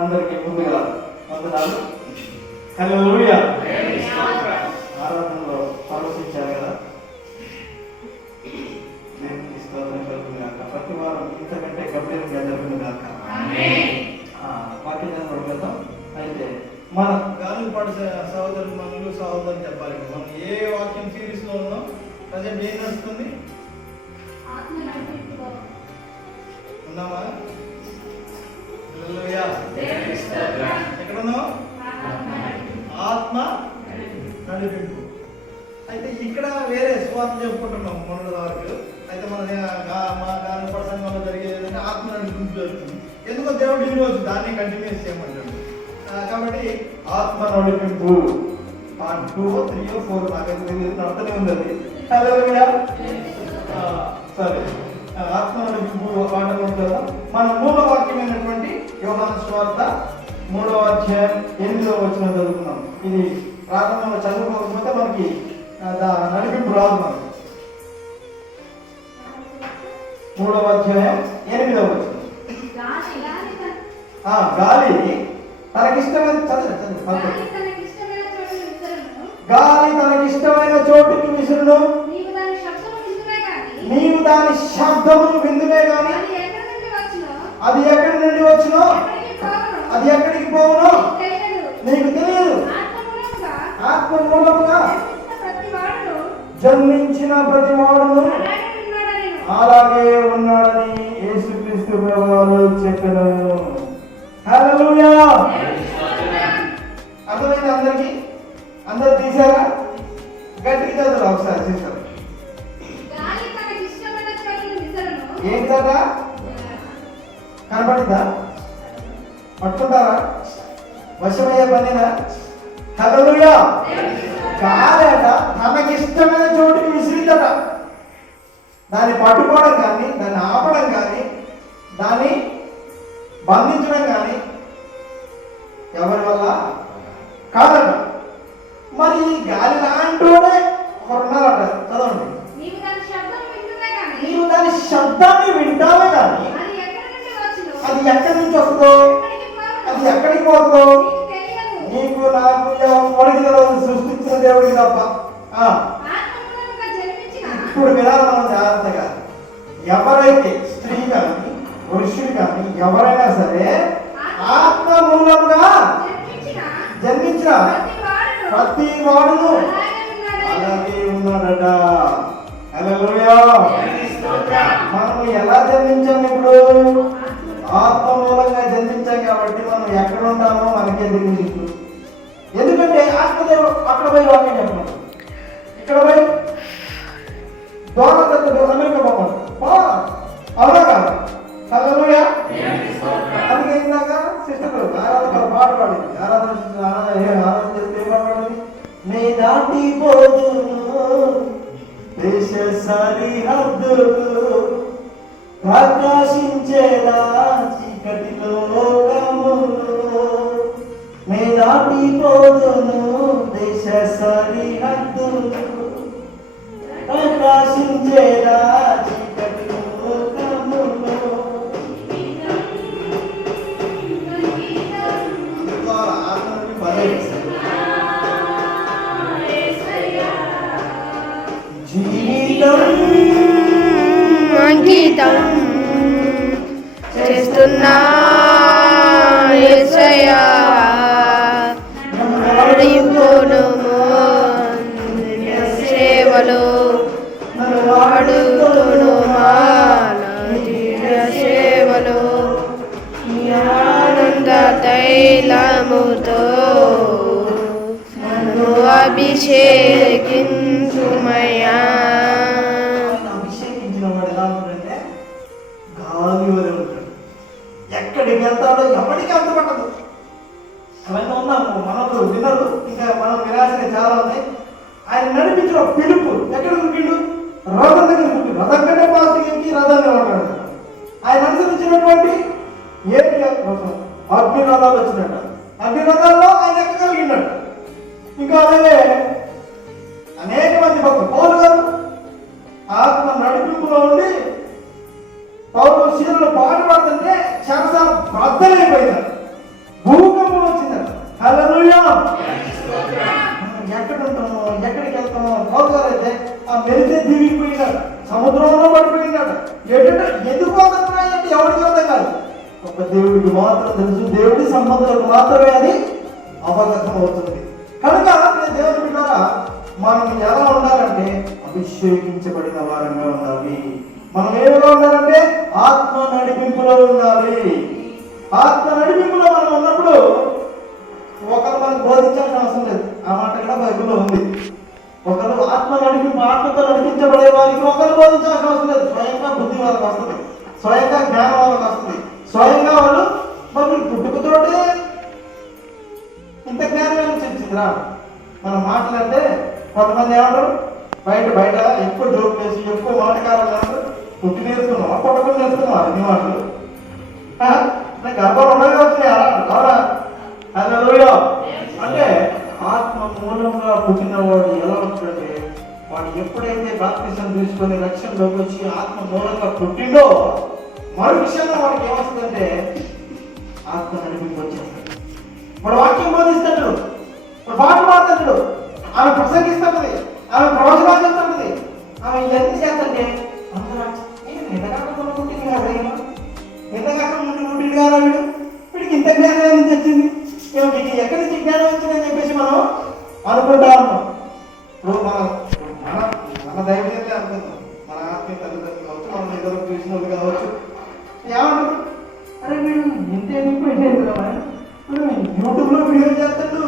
అందరికీ ముందుగా వందనాలు. హల్లెలూయా. ఆరాధనలో పరవశించారు కదా, దేవునికి స్తోత్రం కలుగును గాక. ప్రతి వారం ఇంతకంటే గంభీరంగా జరుగును గాక. వాక్యం చదవడం. అయితే మన గాలిపాటి సహోదరులు మనలు సహోదరులు చెప్పాలి. మనం ఏ వాక్యం సిరీస్ లో ఉన్నాం, ప్రజెంట్ ఏం నడుస్తుంది? ఉన్నామా? ఎక్కడున్నావు? ఆత్మ నడిపింపు. అయితే ఇక్కడ వేరే స్వార్థం చెప్పుకుంటున్నాం మొన్నటి వరకు. అయితే మన మా గాలిపాటి సంఘంలో జరిగేది ఆత్మ నడిపింపు జరుగుతుంది. ఎందుకో దేవుడు ఈరోజు దాన్ని కంటిన్యూస్ చేయమంటాడు. కాబట్టి ఆత్మ నడిపింపు పార్ట్ 2, 3, 4 నాకైతే నడుతూనే ఉంది అది. హల్లెలూయా. సరే, ఆత్మ నడిపింపు పాఠం ఉంటుంది. మన మూల వాక్యమైనటువంటి యోహాను సువార్త 3వ అధ్యాయం 8వ వచనం చదువుతున్నాం. ఇది ప్రారంభంలో చదువుకోకపోతే మనకి నడిపింపు రాదు. మనకి 3వ అధ్యాయం 8వ వచనం. గాలి తనకిష్టమైన గాలి తనకిష్టమైన చోటుకి విసురును, నీవు దాని శబ్దము విందునే గాని అది ఎక్కడి నుండి వచ్చునో అది ఎక్కడికి పోవునో నీకు తెలియదు. ఆత్మ మూలముగా జన్మించిన ప్రతి వాడును అలాగే ఉన్నాడని యేసుక్రీస్తు ప్రభువు చెప్పెను. హల్లెలూయా. అర్థమైంది అందరికి? అందరూ తీశారా? గట్టిగా చదువు ఒకసారి చూస్తారు. ఏంటా కనపడిందా? పట్టుకుంటారా? వశమయ్యే పనినా? హల్లెలూయా. కాదట తనకిష్టమైన చోటుకి విసిరిద్దట. దాన్ని పట్టుకోవడం కానీ, దాన్ని ఆపడం కానీ, దాన్ని బంధించడం కానీ ఎవరి వల్ల కాదట. మరి ఈ గాలి లాంటివాడే ఒకరున్నారట. చదవండి. నీవు దాని శబ్దాన్ని వింటావే కానీ అది ఎక్కడి నుంచి వస్తుందో అది ఎక్కడికి పోతుందో నీకు నాకు ఎవరికి తెలియదు, సృష్టించిన దేవుడికి తప్ప. ఇప్పుడు వినాలి మనం జాగ్రత్తగా. ఎవరైతే స్త్రీ కానీ పురుషుడు కానీ ఎవరైనా సరే ఆత్మ మూలంగా జన్మించిన ప్రతి వాడును అలాగే ఉన్నాడట. హల్లెలూయా. మనం ఎలా జన్మించాం? ఇప్పుడు ఆత్మ మూలంగా జన్మించాం కాబట్టి మనం ఎక్కడ ఉంటామో మనకే తెలియదు. ఎందుకంటే ఆత్మదేవుడు అక్కడ పోయి వాక్యం చెప్పడం, ఇక్కడ పోయి దూరం అమెరికా పోవాలి. అవునా కాదు? హల్లెలూయా. అందుకే ఇందాక సిస్టర్ ఆరాధన పాట పాడింది. ఆరాధన చేస్తే ఏం పాడింది? నే దాటిపోదును దేశ సరిహద్దులు ప్రకాశించేలా చీకటిలో లోకములు. నే దాటిపోదును దేశ సరిహద్దులు ప్రకాశించేలా చీకటిలో లోకములు. జీవితం అంకితం చేస్తున్నా యేసయ్యా, సేవలో వాడుకోను సేవలో ఆనంద తైలముతో అభిషేకించుమయ్యా. అభిషేకించిన వాడు ఎలా ఉంటాడంటే గాలి వలె ఉంటాడు. ఎక్కడికి వెళ్తాడో ఎవరికి అంతపట్టదు. అవన్నీ ఉన్నాము మనకు వినరు. ఇంకా మనం వినాల్సిన చాలా ఉన్నాయి. ఆయన నడిపించిన పిలుపు ఎక్కడ దొరికిండు? రథం దగ్గర దొరికిండు. రథం కంటే పాస్టికి రథంగా ఉంటాడు. ఆయన అనుసరించినటువంటి అగ్ని రథాలు వచ్చినట్ట. అగ్ని రథాల్లో ఆయన ఎక్కగలిగినట్టు. ఇంకా అలాగే అనేక మంది భక్తులు పౌలు గారు ఆత్మ నడిపింపులో ఉండి పౌలు శీలను పాటు పడుతుంటే బద్దలైపోయిందట, భూకంపం వచ్చిందట. హల్లెలూయా. ఎక్కడ ఉంటామో ఎక్కడికి వెళ్తామో పోతారైతే ఆ మెరిసే దిగిపోయినాడు, సముద్రంలో పడిపోయినాడు. ఏంటంటే ఎందుకు పోతున్నాయంటే ఎవరికి అర్థం కాదు, ఒక దేవుడికి మాత్రం తెలుసు, దేవుడి సంబంధాలకు మాత్రమే అది అవగతం అవుతుంది. కనుక దేవుని బిడ్డలారా, మనం ఎలా ఉండాలంటే అభిషేకించబడిన వారంగా ఉండాలి. మనం ఏమిగా ఉండాలంటే ఆత్మ నడిపింపులో ఉండాలి. ఆత్మ నడిపింపులో మనం ఉన్నప్పుడు ఒకరు మనకు బోధించాల్సిన అవసరం లేదు. ఆ మాట కూడా బైబిల్లో ఉంది. ఒకరు ఆత్మ నడిపింపు, ఆత్మతో నడిపించబడే వారికి ఒకరు బోధించాల్సిన అవసరం లేదు. స్వయంగా బుద్ధి వాళ్ళకి వస్తుంది, స్వయంగా జ్ఞానం వాళ్ళకి వస్తుంది, స్వయంగా వాళ్ళు మరి పుట్టుకతోటే ఇంత జ్ఞానం వచ్చిందిరా. మనం మాట్లాడితే కొంతమంది ఏమంటారు, బయట ఎక్కువ జోక్ చేసి ఎక్కువ మాటకారాలు ఏమంటారు, పుట్టి నేర్చుకున్నావా పుట్టకుండా నేర్చుకున్నావా అన్ని మాటలు గర్భం ఉండగా వచ్చినాయి అవునా. హల్లెలూయా. అంటే ఆత్మ మూలంగా పుట్టినవాడు ఎలా ఉంటాడంటే, వాడు ఎప్పుడైతే బాప్తిసం తీసుకొని రక్షణలోకి వచ్చి ఆత్మ మూలంగా పుట్టిండో మరుక్షణం వాడికి ఏమొస్తుందంటే ఆత్మ నడిపింపు వచ్చేస్తాడు. వాడు వాక్యం బోధిస్తాడు, వాడు పాట పాడుతాడు, ఆమె ప్రసంగిస్తుంది, ఆమె ప్రవచనాలు చెప్తుంది, ఆమె ఎంత చేస్తంటే అందరూ నిన్నగాకుండా పుట్టింది కాదు, నిన్నగాకుండా పుట్టింది కాదా వీడికి ఇంత జ్ఞానం నుంచి వచ్చింది, వీడికి ఎక్కడి నుంచి జ్ఞానం వచ్చిందని చెప్పేసి మనం అనుకుంటా ఉన్నాం. ఇప్పుడు మన దైవజనులే అనుకుందాం, మన ఆత్మీయ తల్లిదండ్రులు కావచ్చు, మనం ఇద్దరు చూసిన వాళ్ళు కావచ్చు, ఏమంటారు, అరే వీడు ఇంతే ఇప్పుడు యూట్యూబ్లో వీడియో చేస్తాడు,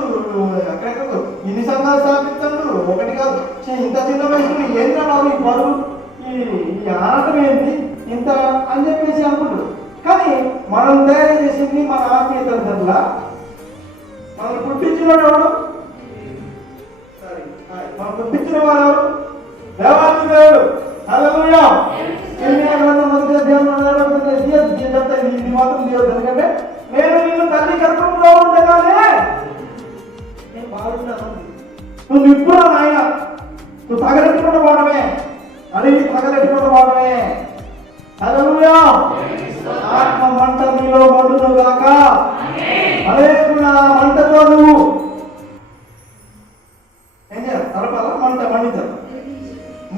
అక్కడెక్కడ ఇన్ని సంఘాలు స్థాపిస్తాడు, ఒకటి కాదు ఇంత చిన్న వయసులో ఏంటో రావు ఈ పరువు, ఈ ఆనందం ఏంటి ఇంత అని చెప్పేసి అనుకుంటాడు. కానీ మనం తయారు చేసింది మన ఆత్మీయ తల్లిదండ్రుల, మనం పుట్టించిన వాడు ఎవడు, మనం పుట్టించిన వాడు ఎవరు, దేవాది దేవుడు. హల్లెలూయా. ఇది మాత్రం దేవుడు, ఎందుకంటే నేను నిన్ను తల్లి గర్భంలో ఉండగానే నేను బాగున్నాను, నువ్వు ఇప్పుడు నాయన నువ్వు తగలెట్టుకుంటూ పోవడమే, అది తగలెట్టుకుంటూ పోవడమే. హల్లెలూయా. ఆత్మ మంట నీలో మండును గాక. హల్లెలూయా. మంటతో నువ్వు ఏం చేయాలి, తలపాల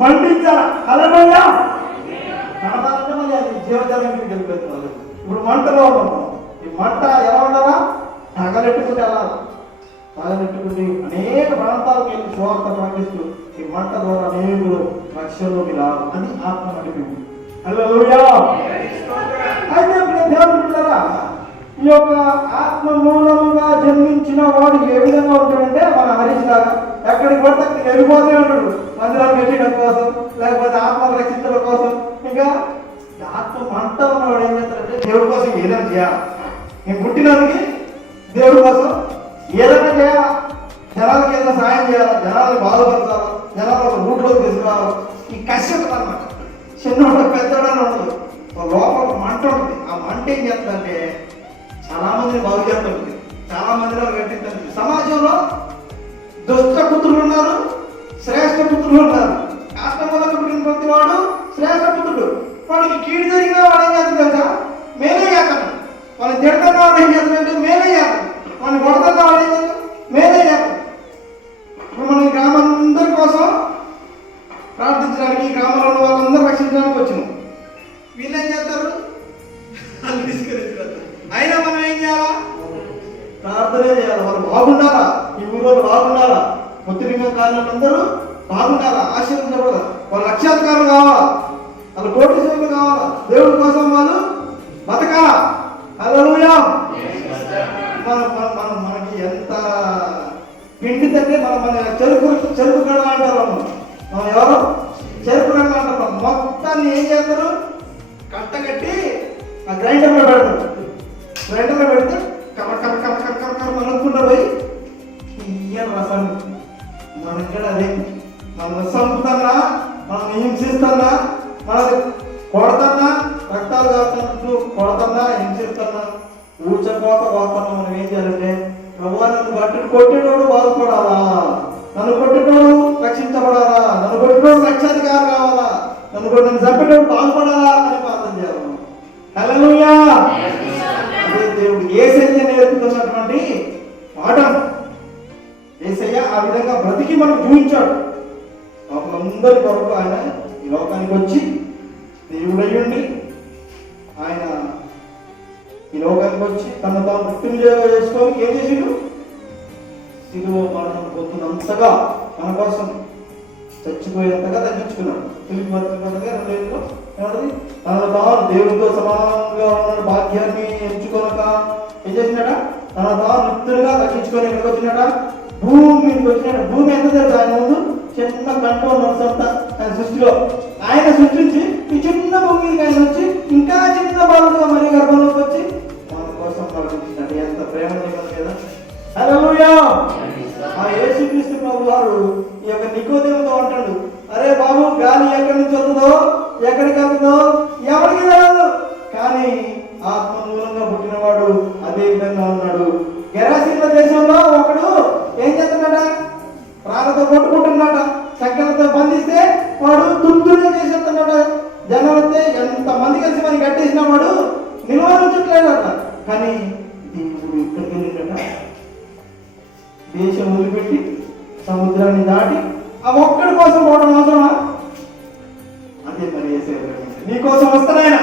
మండించాల. హల్లెలూయా. కనపాలంటే మళ్ళీ అది జీవజాలానికి వెళ్ళిపోతుంది. ఇప్పుడు మంటలో ఉన్నాం, ఈ మంట ఎలా ఉండాలా, తగలెట్టుకుంటే వెళ్ళాలి, తగలెట్టుకుంటే అనేక ప్రాంతాలకు వెళ్ళి స్వార్థ ప్రకటిస్తూ ఈ మంట ద్వారా అనేకులు రక్షణలోకి రాదు. అది ఆత్మ నడిపింపు. హల్లెలూయా. అయితే దేవుని బిడ్డలారా, ఈ యొక్క ఆత్మ మూలముగా జన్మించిన వాడు ఏ విధంగా ఉంటాడంటే మన హరీష్ లాగా ఎక్కడికి పడితే అక్కడికి వెళ్ళిపోతూ ఉంటాడు, మందిరాలు పెట్టడం కోసం, లేకపోతే ఆత్మను రక్షించడం కోసం. ఇంకా ఆత్మ మంట ఉన్నవాడు ఏం చేస్తాడంటే దేవుడి కోసం ఏదైనా చేయాలి. నేను పుట్టినందుకు దేవుడి కోసం ఏదైనా చేయాలి, జనాలకి ఏదైనా సాయం చేయాలి, జనాలను బాధపరచాలి, జనాలను రూట్లోకి తీసుకురావాలి. ఈ కసి ఉంటుంది అన్నమాట. చిన్నవాడు పెద్దవాడని ఉండదు, లోపల మంట ఉంటుంది. ఆ మంట ఏం చేస్తుందంటే చాలా మందిని బాగు చేస్తుంది, చాలా మందిలో కట్టిస్తుంది. సమాజంలో దుష్ట పుత్రులు ఉన్నారు, శ్రేష్ఠ పుత్రులు ఉన్నారు. ఆత్మవలకు పుట్టిన ప్రతి వాడు శ్రేష్ఠ పుత్రుడు. వాడికి కీడు జరిగినా వాడు ఏం చేస్తుంది తెలుసా, మేలే చేస్తాడు. వాడిని తిడుతున్నా వాడు ఏం చేస్తాడంటే మేలే చేస్తాడు, వాడిని కొడుతున్నా వాడు ఏం చేస్తాడు, మేలే చేస్తాడు. ఇప్పుడు మన ఈ గ్రామాలందరి కోసం ప్రార్థించడానికి, ఈ గ్రామంలో ఉన్న వాళ్ళందరూ రక్షించడానికి వచ్చినాం. వీళ్ళు ఏం చేస్తారు, వాళ్ళు తీసుకెళ్ళి అయినా మనం ఏం చేయాలా, ప్రార్థనే చేయాలి. వాళ్ళు బాగుండాలా, ఈ ఊళ్ళో బాగుండాలా, ముత్తిరింగ కారణాలందరూ బాగుండాలా, ఆశీర్వదించకూడదు. వాళ్ళు లక్ష్యాధికారులు కావాలా, వాళ్ళు కోటీశ్వరులు కావాలా, దేవుడి కోసం వాళ్ళు బతకాలా. హల్లెలూయా. మనకి ఎంత పిండితే మన చెరుకు గడ అంటారు, మనం ఎవరు చెరుకు గడ అంటారు. మొత్తాన్ని ఏం చేస్తారు, కట్టగట్టి ఆ గ్రైండర్లో పెడతారు. గ్రైండర్లో పెడితే కమర్ అనుకుంటూ పోయి ఇయ్యని రసాన్ని మన ఇక్కడ అదే మనం చంపుతున్నా, మనం హింసిస్తున్నా, మనది కొడుతున్నా, రక్తాలు కాస్తున్నట్టు కొడుతున్నా, హింసిస్తున్నా, ఊచకోత కోస్తున్నా. మనం ఏం చేయాలంటే ప్రభువా నన్ను కొట్టినోడు బాధపడాలా, నన్ను కొట్టినోడు రక్షించబడాలా, నన్ను కొట్టినోడు రక్షాధికారి కావాలా, నన్ను చంపినోడు బాగుపడాలా అని ప్రార్థన చేయాలి. హల్లెలూయా. అదే దేవుడు నేర్పుతున్నటువంటి పాఠం. యేసయ్య ఆ విధంగా బ్రతికి మనకు చూపించాడు. పాపలందరి కొరకు ఆయన ఈ లోకానికి వచ్చి దేవుడయ్యుండి ఆయన ఈ లోకానికి వచ్చి తాను మృత్యుంజయ చేసుకొని ఏం చేసిండు? శిలువ మరణం పొందినంతగా మన కోసం చచ్చిపోయేంతగా తగ్గించుకున్నాడు. ఫిలిప్పీ పత్రిక 2:2 ఏమంటది? తనను తాను దేవుడితో సమానంగా ఉన్న భాగ్యాన్ని ఎంచుకొనక ఏం చేసినాడ? తన తాను మృత్యులుగా తగ్గించుకొని ఎక్కడికి వచ్చినాడ? భూమి మీదకి వచ్చినాడు. భూమి ఎంత తెలుసు? ఆయన ముందు చిన్న కంట్రోల్ నడుస్తుంట ఆయన సృష్టిలో. ఆయన సృష్టించి ఈ చిన్న భూమి మీదకి ఆయన వచ్చి ఇంకా చిన్న బాలుగా మరి గర్భంలోకి వచ్చి మన కోసం నడిపించినాడు. ఎంత ప్రేమ కదా. హల్లెలూయా. ఆ యేసుక్రీస్తు ప్రభు వారు ఈ యొక్క నికోదేముతో అంటాడు, అరే బాబు, గాలి ఎక్కడి నుంచి వస్తుందో ఎక్కడికి వెళ్తుందో ఎవరికి తెలియదు, కానీ ఆత్మ మూలంగా పుట్టినవాడు అదే విధంగా ఉన్నాడు. గెరాసీన్ల దేశంలో ఒకడు ఏం చేస్తున్నాడ? ప్రాణతో కొట్టుకుంటున్నాడ. చక్కెరతో బంధిస్తే వాడు దుర్దునే చేసేస్తున్నాడ. జనాలైతే ఎంతమంది కలిసి మనకి కట్టేసిన వాడు నిలవరించట్లేదట. కానీ దేవుడు ఇక్కడికి వెళ్ళిందట. దేశం వదిలిపెట్టి సముద్రాన్ని దాటి ఆ ఒక్కడి కోసం పోవడం అవసరమా? అదే మరి నీ కోసం వస్తానాయన,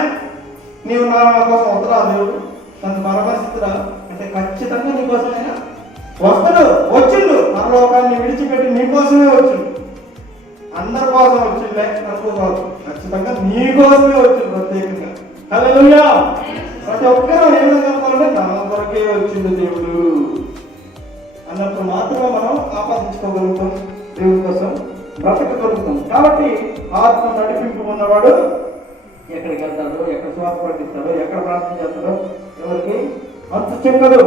నీవు నా కోసం వస్తారా? దేవుడు తను పరమరిస్తురా అంటే ఖచ్చితంగా నీ కోసమైనా వస్తాడు. వచ్చిండు, పరలోకాన్ని విడిచిపెట్టి నీ కోసమే వచ్చిండు. అందరి కోసం వచ్చిండే అనుకోవాలి, ఖచ్చితంగా నీ కోసమే వచ్చిండు ప్రత్యేకంగా. హల్లెలూయా. ప్రతి ఒక్కరూ ఏమైనా అనుకోవాలంటే నా కొరకే వచ్చిండు దేవుడు అన్నప్పుడు మాత్రమే మనం ఆపాదించుకోగలుగుతాం, దేవుడి కోసం బ్రతకగలుగుతాం. కాబట్టి ఆత్మ నడిపింపు ఉన్నవాడు ఎక్కడికి వెళ్తాడో, ఎక్కడ శ్వాస పట్టిస్తాడో, ఎక్కడ ప్రార్థన చేస్తాడో ఎవరికి అంతు చెక్కదు.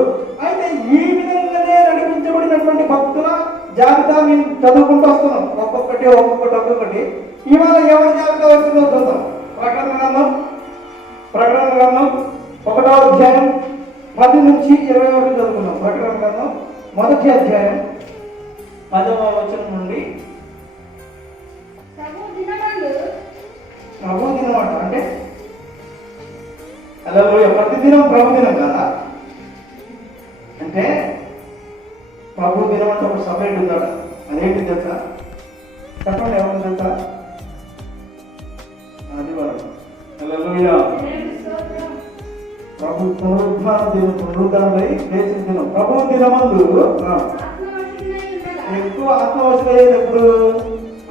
అయితే ఈ విధంగానే నడిపించబడినటువంటి భక్తుల జాబితా మేము చదువుకుంటూ వస్తున్నాం. ఒక్కొక్కటి. ఇవాళ ఎవరి జాబితా వచ్చిందో చూద్దాం. ప్రకటన గ్రంథం 1వ అధ్యాయం 10 నుంచి 21 చదువుకున్నాం. ప్రకటన గ్రంథం 1వ అధ్యాయం 10వ వచనం నుండి ప్రభు దినం అంటే హల్లెలూయా. ప్రతిదినం ప్రభు దినం కదా. అంటే ప్రభు దినం అంటే ఒక సపరేట్ ఉందట. అదేంటి తెలుసా? చెప్పండి, ఎవరు తెలుసా? ఆదివారం. హల్లెలూయా. ప్రభు పునరుద్ధానమై లేచిన దినం ప్రభు దినమందు ఎక్కువ ఆత్మవశులయ్యేది ఎప్పుడు?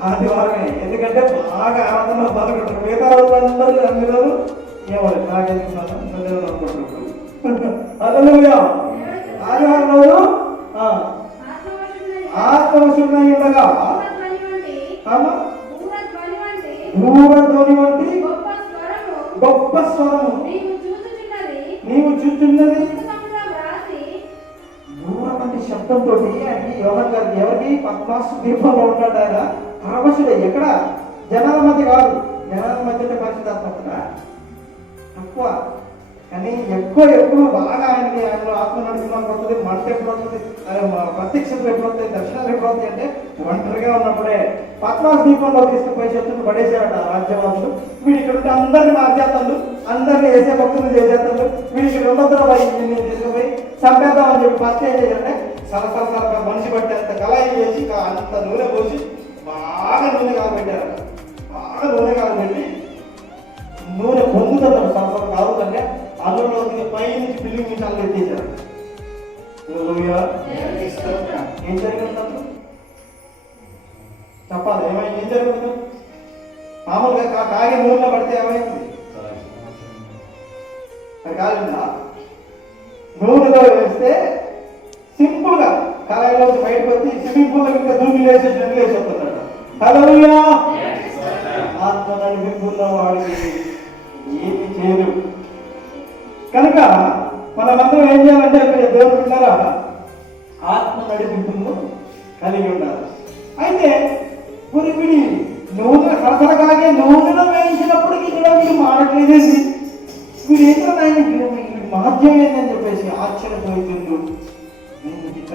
ఆదివారమే. ఎందుకంటే బాగా ఆనందంలో పాల్గొంటారు. మిగతా రోజులందరూ అన్ని రోజులు ఏమో నాగేసుకున్నాను అనుకుంటున్నారు. హల్లెలూయా. ఆదివారం రోజు ఆత్మవశులై ఉండగా దూరధ్వని వంటి గొప్ప స్వరము నీవు చూస్తున్నది దూరం వంటి శబ్దంతో యోహన్ గారికి ఎవరికి పద్మాసు దీపంలో ఉంటాడు. ఆయన పరవశుడే. ఎక్కడ? జనాల మధ్య కాదు. జనాల మధ్య పరిశుద్ధాత్మ తక్కువ, కానీ ఎక్కువ బాగా ఆయనలో ఆత్మ నడుపుతున్నాం వస్తుంది. మంట ఎప్పుడు వస్తుంది, ప్రత్యక్షతలు ఎప్పుడు వస్తాయి, దర్శనాలు ఎప్పుడు వస్తాయి అంటే ఒంటరిగా ఉన్నప్పుడే. పద్మాసు దీపంలో తీసుకుపోయి చెప్తున్న పడేసాడట రాజ్యవాసులు. వీడు ఇక్కడ ఉంటే అందరినీ మార్చేస్తాడు, అందరినీ వేసే భక్తులు చేసేస్తాడు. వీడు ఇక్కడ ఉండొద్దు తీసుకుపోయి చంపేద్దామని చెప్పి ఫస్ట్ ఏం చేయాలంటే సరసరసరగా మనిషి పట్టి అంత కళాయి చేసి అంత నూనె పోసి బాగా నూనె కాగబెట్టారు. బాగా నూనె కాగబెట్టి నూనె పొంగుతుంది సరసర కావుతుంటే అందులో పై నుంచి బిల్డింగ్ నుంచి అలా ఎత్తేసారు. ఏం జరిగింది చెప్పాలి? ఏమైంది? ఏం జరుగుతుంది? మామూలుగా కాగే నూనెలో పడితే ఏమైంది? అది కాలిందా? నూనెలో వేస్తే సింపుల్ గా కళాయిలో బయటకు వచ్చి స్విమ్మింగ్ పూల్ ఇంకా దూకి వేసేస్తున్నాడు. హల్లెలూయా. ఆత్మ నడిపింపున్న వాడికి ఏమి చేయరు. కనుక మనమందరం ఏం చేయాలంటే దేవుడు పిల్లరా ఆత్మ నడిపింపును కలిగి ఉండాలి. అయితే పురిపిడి నూనె సరసరగాగే నూనెలో వేయించినప్పటికీ కూడా వీడు మారట్లేదేంటి, వీడు ఏంటో మహత్యం ఏంటని చెప్పేసి ఆశ్చర్యపోయిండు.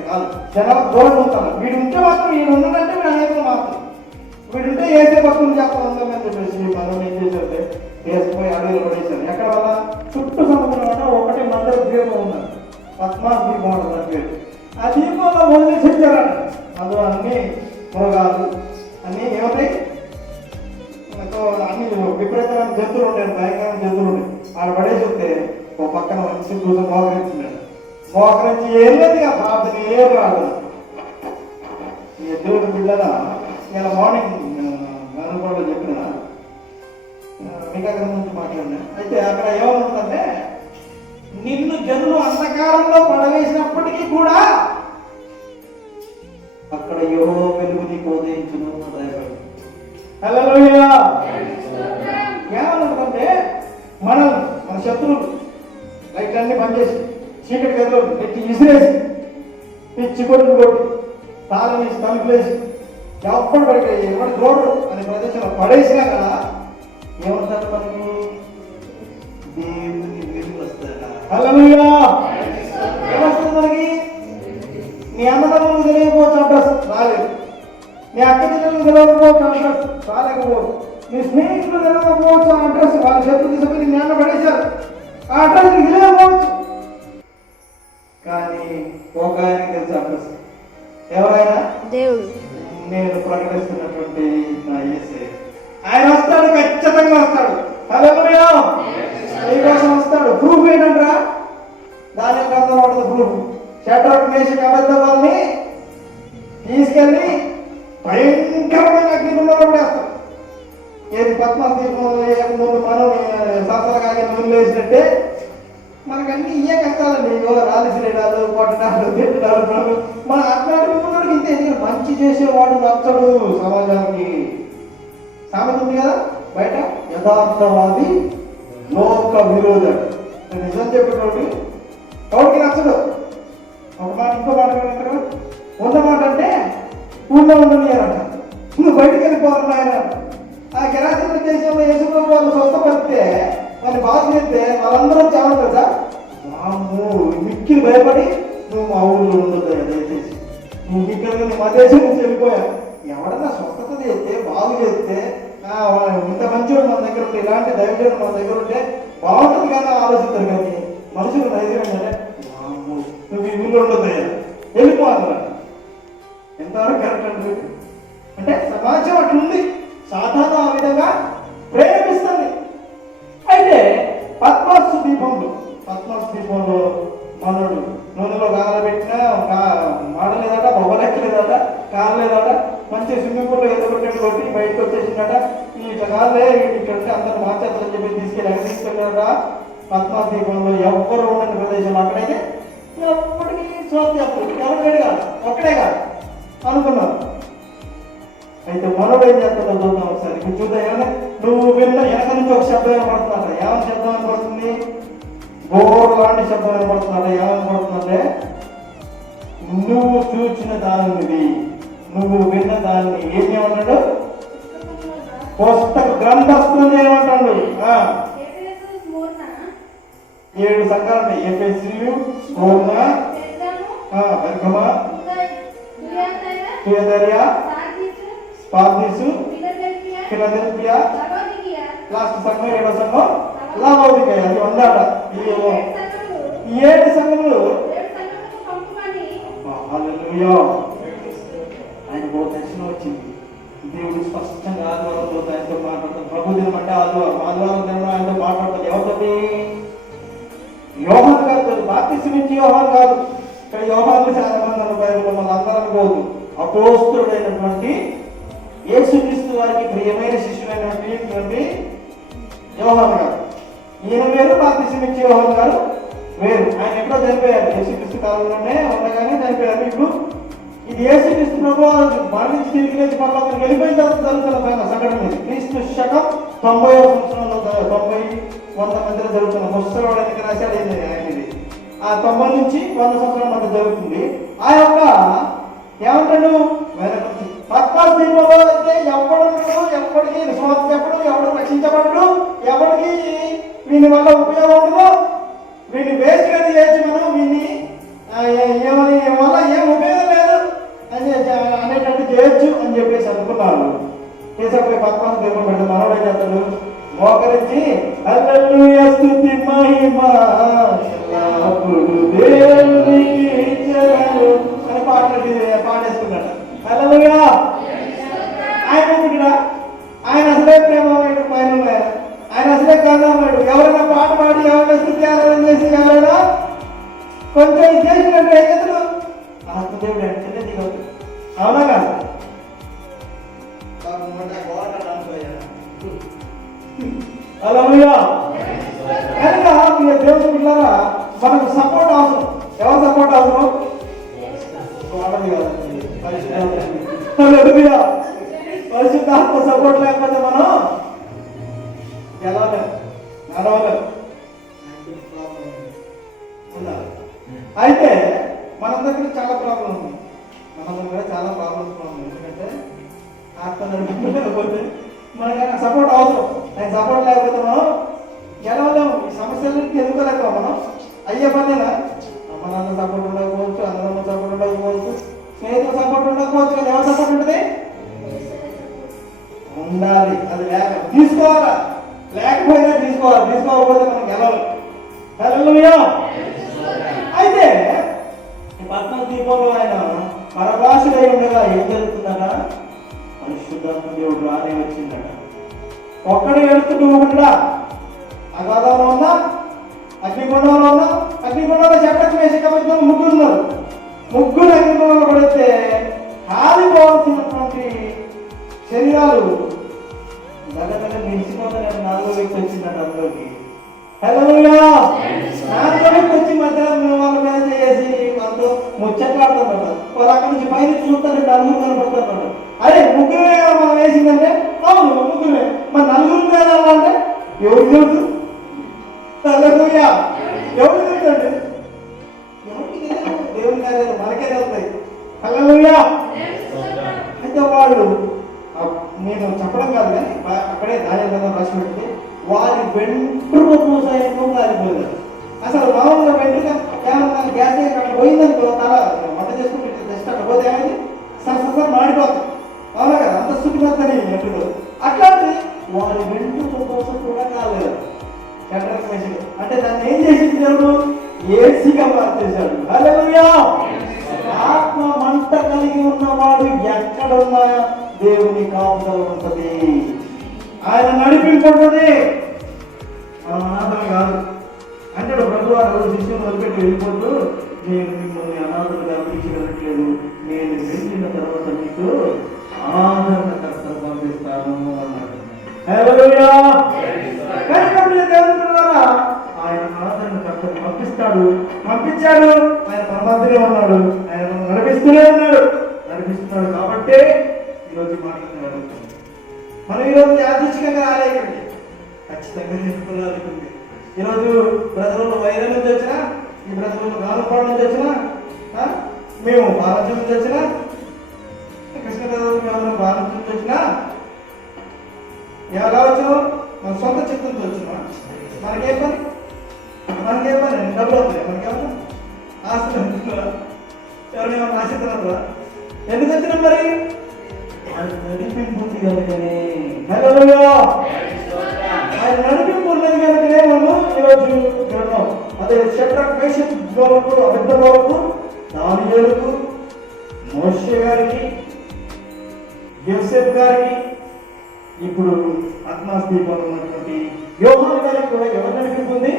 కాదు జనాల దూరం ఉంటారు. వీడు ఉంటే మాత్రం వీడు ఉన్నాడంటే వీడు అనేది మాత్రం వీడుంటే ఏసే భక్తులు చేస్తామని చెప్పేసి మనం ఏం చేశారంటే వేసిపోయి అడవిలో పడేశారు. ఎక్కడ వల్ల చుట్టూ సముద్రం అంటే ఒకటి మందర ద్వీపం ఉన్నారు. పద్మాస్ దీపం ఉంటుంది. ఆ దీపంలో వదిలేసి వచ్చారు. అందులో అన్ని మృగాలు అన్నీ ఏముంటాయి, అన్ని విపరీతమైన జంతువులు ఉంటాయి, భయంకరమైన జంతువులు ఉంటాయి. ఆడ పడేసి వస్తే ఒక పక్కన మంచి కూర్చొని మోకరించున్నాడు. మోకరించి ఏం లేదు, ఇక ప్రార్థన ఏం రాదు. ఈ దేవుడి బిడ్డల ఇలా మార్నింగ్ నలుగురులో చెప్పిన మీకు అక్కడ నుంచి మాట్లాడినా. అయితే అక్కడ ఏమవుతుందంటే, నిన్ను జనులు అంధకారంలో పడవేసినప్పటికీ కూడా అక్కడ యెహోవా వెలుగు నీకు ఉదయించును. హల్లెలూయా. ఏమనుకుంటే మన శత్రువులు లైట్లన్నీ పనిచేసి చీకటి గదిలో పెట్టి విసిరేసి పిచ్చి కొట్టుకు కొట్టి తాళం వేసి తలుపులేసి ఎప్పుడు పడితే ఎవరి తోడు అనే ప్రదేశంలో పడేసినా కదా ఏమంటారు, మనకి దేవుని వెలుగు వస్తారా. హల్లెలూయా. ఏమొస్తుంది మనకి? నీ అన్నదమ్ములకు తెలియకపోవచ్చు అడ్రస్ రాలేదు, నీ అక్క చెల్లెలకు తెలియకపోవచ్చు అడ్రస్ రాలేకపోవచ్చు, నీ స్నేహితులు తెలియకపోవచ్చు ఆ అడ్రస్, వాళ్ళ శత్రువు తీసుకుని నీ అన్న పడేశారు, ఆ అడ్రస్ నీకు తెలియకపోవచ్చు. కానీ ఒక ఆయనకి తెలుసు అడ్రస్. ఎవరైనా దేవుడు. నేను ప్రకటిస్తున్నటువంటి నా యేసయ్య. ఆయన వస్తాడు, ఖచ్చితంగా వస్తాడు. హల్లెలూయా. నీకోసం వస్తాడు. ప్రూఫ్ ఏంటంటారా? దాని గ్రంథం పడుతుంది ప్రూఫ్. షడ్రక్ మేషక్ అబేద్నెగోని తీసుకెళ్ళి భయంకరమైన అగ్నిగుండంలో పడేస్తాడు. ఏది పద్మాస్ దీపంలో ముందు మనం సంవత్సరాలు నూనె వేసినట్టే మనకన్నీ ఇవే కష్టాలండి. రాలిసిరేడాలు, కొట్టడాలు, తిట్టడాలు. మన అట్లాంటి ముందుడికి ఇంతే. మంచి చేసేవాడు నచ్చడు సమాజానికి. సామెత ఉంది కదా బయట, యథార్థవాది లోక విరోధుడు. నిజం చెప్పేటోడు ఎవరికి నచ్చడు. ఒక మాట ఇంకో మాట అంటారు, ఉన్న మాట అంటే ఊళ్ళో ఉండనియారంట, నువ్వు బయటకు వెళ్ళిపోవాలి ఆయన. ఆ కెరాసిన దేశంలో యేసుప్రభు వాళ్ళు స్వస్థపడితే వాళ్ళని బాధ చేస్తే వాళ్ళందరూ చాలు కదా, మాము మిక్కిలు భయపడి నువ్వు మా ఊళ్ళో ఉండదు దయచేసి, నువ్వు ఇక్కడ మా దేశం నుంచి వెళ్ళిపోయా. ఎవడన్నా స్వస్థత చేస్తే బాగు చేస్తే ఇంత మంచివాడు మన దగ్గర ఉంటే, ఇలాంటి దైవజనుడు మన దగ్గర ఉంటే బాగుంటుంది కానీ ఆలోచిస్తారు. కానీ మనుషులు నైజం ఏంటంటే నువ్వు ఈ ఊళ్ళో ఉండదయ్యా వెళ్ళిపోవాలి. ఎంతవరకు కరెక్ట్ అంటే సమాజం అట్లుంది. సాధారణ ఆ విధంగా ప్రేరేపిస్తుంది. అయితే పద్మాసు దీపంలో మనోడు నూనెలో కాగలబెట్టినా మాడలేదట, బొబ్బలెక్కలేదట, కారలేదట, మంచి స్విమ్మింగ్ పూల్లో ఏదో ఒకటి కొట్టి బయటకు వచ్చేసిందట. ఇట్లా కాలే ఇక్కడ అందరూ మార్చేస్తారని చెప్పి తీసుకెళ్ళి అక్కడ తీసుకెళ్ళారట. పద్మాసు దీపంలో ఎవ్వరు ఉండని ప్రదేశంలో అక్కడైతే ఎప్పటికీ స్వార్థం ఎవరు కాదు, ఒక్కడే కాదు అనుకున్నారు. అయితే మనోడు ఏం చేస్తాడో చూద్దాం ఒకసారి. ఇప్పుడు చూద్దాం. ఏమన్నా నువ్వు విన్న వెనక నుంచి ఒక శబ్దం వినపడుతుందట. ఏమని శబ్దం వినపడుతుంది? బోర్ లాంటి శబ్దం వినపడుతుందట. ఏమనపడుతుందంటే, నువ్వు చూచిన దానిని, నువ్వు విన్న దాన్ని ఏం చేయమంటాడు? పుస్తక గ్రంథస్థుని ఏమంటాడు? 7 సంఘాలు ఎఫెసీయు, స్మూర్ణ, బెర్గమ, థియతైరా, స్పార్దిసు, ఫిలదెల్ఫియా, లాస్ట్ సంఘం 7వ సంఘం లవోదికయ. అది ఉందట. ఈ 7 సంఘములు హల్లెలూయా. ఆయన దర్శనం వచ్చింది. దేవుడు స్పష్టంగా ఆదివారంలో ఆయనతో మాట్లాడతాం. ప్రభు దినం అంటే ఆదివారం దినం ఆయనతో మాట్లాడతాం. ఎవరితో? యోహాను గారితో. బాప్తిసం ఇచ్చి యోహాను కాదు. ఇక్కడ యోహాను చాలా మంది బైబిల్లో మన అందరూ అనుకోవద్దు. అపోస్తలుడైనటువంటి యేసుక్రీస్తు వారికి ప్రియమైన శిష్యుడైనటువంటి యోహాను గారు. ఈయన వేరు, బాప్తిసం ఇచ్చే యోహాను గారు వేరు. ఆయన ఎప్పుడో చనిపోయారు. యేసుక్రీస్తు కాలంలోనే ఉండగానే చనిపోయారు. ఇప్పుడు ఇది యేసుక్రీస్తు ప్రభు మరణించి తిరిగి లేచి పరలోకానికి వెళ్ళిపోయిన తర్వాత జరుగుతున్న సంఘటన ఇది. క్రీస్తు శకం 90వ సంవత్సరంలో 90-100 మధ్యలో జరుగుతున్న ముసలివాడానికి రాశాడు ఆయన. ఇది ఆ 90 నుంచి 100 సంవత్సరాల మధ్య జరుగుతుంది. ఆ యొక్క ఏమంటాడు? వెనక నుంచి పద్మాసు దీపంలో అయితే ఎవడికి స్వార్థ చెప్పడు, ఎవడు రక్షించబడడు, ఎవరికి వీని వల్ల ఉపయోగం ఉండదు, వీడిని వేస్ట్ గా చేయొచ్చు మనం, వీడిని ఏమని వల్ల ఏం ఉపయోగం లేదు అనేటట్టు చేయొచ్చు అని చెప్పేసి అనుకున్నారు. చేసేపోయి పద్మాసు దీపం పెడితే మనోడు ఏం చేస్తాడు? మోకరించి హల్లెలూయా స్తుతి మహిమ ఎల్లప్పుడూ దేవునికే అయితే మనందరికీ చాలా ప్రాబ్లం ఉంది. మనందరికీ చాలా ప్రాబ్లమ్స్ ఉంది. ఎందుకంటే ఆత్మ నడిపించకపోతే మనకి సపోర్ట్ అవసరం. ఆయన సపోర్ట్ లేకపోతే మనం కేవలం ఈ సమస్యలకి ఎదుర్కోలేక మనం అయ్యే పనేనా. మన అన్న సపోర్ట్ ఉండకపోవచ్చు, అన్నదమ్మ సపోర్ట్ ఉండకపోవచ్చు, స్నేహితుల సపోర్ట్ ఉండకపోవచ్చు, కానీ ఎవరి సపోర్ట్ ఉంటుంది? ఉండాలి. అది తీసుకోవాలా, లేకపోయినా తీసుకోవాలి. తీసుకోకపోతే మనం గెలవాలి. హల్లెలూయా. అయితే పద్మ దీపంలో ఆయన పరభాషుడై ఉండగా ఏం జరుగుతుందట? పరిశుద్ధాత్మ దేవుడు రానే వచ్చిందట. ఒక్కడే వెళుతుంటూ ఒకటిడా అగాధంలో ఉన్నా, అగ్నిగుండంలో ఉన్నా, అగ్నిగుండంలో చెప్పడం వేసి కవిత్వం ముగ్గురు ఉన్నారు. ముగ్గురు అగ్నిగుండంలో పడితే కాలిపోవాల్సినటువంటి శరీరాలు దగ్గర నిలిచిపోతానని 4వ వ్యక్తి వచ్చిందంట అందులోకి. హల్లెలూయా. 4వ వ్యక్తి వచ్చి మధ్యలో వాళ్ళ మీద చేసి వాళ్ళతో ముచ్చట్లాడుతున్నారు. వాళ్ళు అక్కడి నుంచి పైన చూస్తారు, 4 కనపడుతున్నారు. అదే ముగ్గురు మనం వేసిందంటే అవును ముగ్గురే, మరి 4 మీద అంటే ఎవరు తెలుసు? హల్లెలూయా. ఎవరు తెలుసండి? ఎవరికి తెలియదు. దేవుని కార్యాలు మనకే తెలుస్తాయి. హల్లెలూయా. అయితే వాళ్ళు నేను చెప్పడం కాదు కానీ అక్కడే దాని రాసి పెడితే వారి వెంట్రుకలు సైతం కాలిపోయారు. అసలు మామూలుగా వెంట్రుక ఏమన్నా గ్యాస్ అక్కడ పోయిందనుకో, తల వంట చేసుకుంటే జస్ట్ అక్కడ పోతే ఏమైంది? సరసరి మాడిపోతుంది. అవునా కదా? అంత శుభ్రతని వెంట్రుకలు. అట్లాంటి వారి వెంట్రుకల కోసం కూడా కాలేదు. అంటే దాన్ని ఏం చేసింది దేవుడు? ఏసీగా మార్చేశాడు. హల్లెలూయా. ఆత్మ మంట కలిగి ఉన్నవాడు ఎక్కడున్నా దేవుని కాపుదల ఉంటుంది, ఆయన నడిపింపు ఉంటుంది. మనం అనాథలు కాదు అంటాడు ప్రభు. ఆ రోజు శిష్యులు వదిలిపెట్టి వెళ్ళిపోతూ, నేను మిమ్మల్ని అనాథలుగా పిలిచినట్లేదు, నేను వెళ్ళిన తర్వాత మీకు ఆదరణకర్తలు పంపిస్తాను అన్నాడు. హల్లెలూయా. ఆయన ఆదరణకర్తలు పంపించాడు. ఆయన పరమాత్మనే ఉన్నాడు, ఆయన నడిపిస్తూనే ఉన్నాడు. నడిపిస్తున్నాడు కాబట్టి ఈరోజు మాట్లాడుతున్నాడు. మనం ఈరోజు యాదృచ్ఛికంగా రాలే ఇక్కడికి, ఖచ్చితంగా చెప్పుకోవాలి. ఈరోజు బ్రదర్లు వైరా నుంచి వచ్చినా, ఈ బ్రదర్లు గాలపాడు నుంచి వచ్చినా, మేము బాలాజీ నుంచి వచ్చినా, కృష్ణ బ్రదర్లు బాలాజీ నుంచి వచ్చినా, ఎలా వచ్చినాం? మన సొంత చిత్తంతో వచ్చినా. మనకేం పని? డబ్బులు అవుతాయి. మనకేమన్నా ఆస్తులు ఎవరినేమన్నా ఆశిస్తున్నా? ఎందుకు వచ్చినాం మరి? ఆయన నడిపింపు ఉంది కనుకనే. హల్లెలూయా. ఆయన నడిపింపు ఉన్నది కనుకనే మనం ఈరోజు విన్నాం. అదే షడ్రక్ మేషక్ అబేద్నెగోకు, దానియేలుకు, మోషే గారికి, యోసేపు గారికి, ఇప్పుడు పద్మస్ దీపంలో ఉన్నటువంటి యోహాను గారికి కూడా ఎవరు నడిపింపు ఉంది?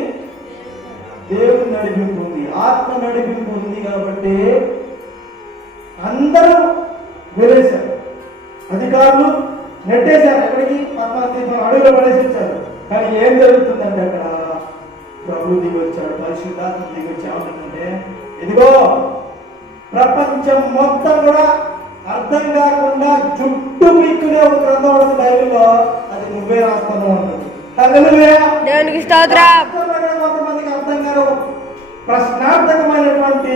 దేవుని నడిపింపు ఉంది, ఆత్మ నడిపింపు ఉంది. కాబట్టి అందరూ వెళ్ళేశారు. అధికారులు నెట్టేశారు. ఎక్కడికి? పద్మస్ దీపం అడుగులో పడేసేసారు. కానీ ఏం జరుగుతుందంటే అక్కడ ప్రభు దిగి వచ్చాడు, పరిశుద్ధాత్మ దిగి వచ్చి ఏమంటుందంటే, ఇదిగో ప్రపంచం మొత్తం కూడా అర్థం కాకుండా చుట్టూ పిక్కునే ఒక గ్రంథం ఉంటుంది బైబిల్లో, అది నువ్వే రాస్తాను అంటుంది. దేవునికి స్తోత్రం. కొంతమందికి అర్థం కాదు. ప్రశ్నార్థకమైనటువంటి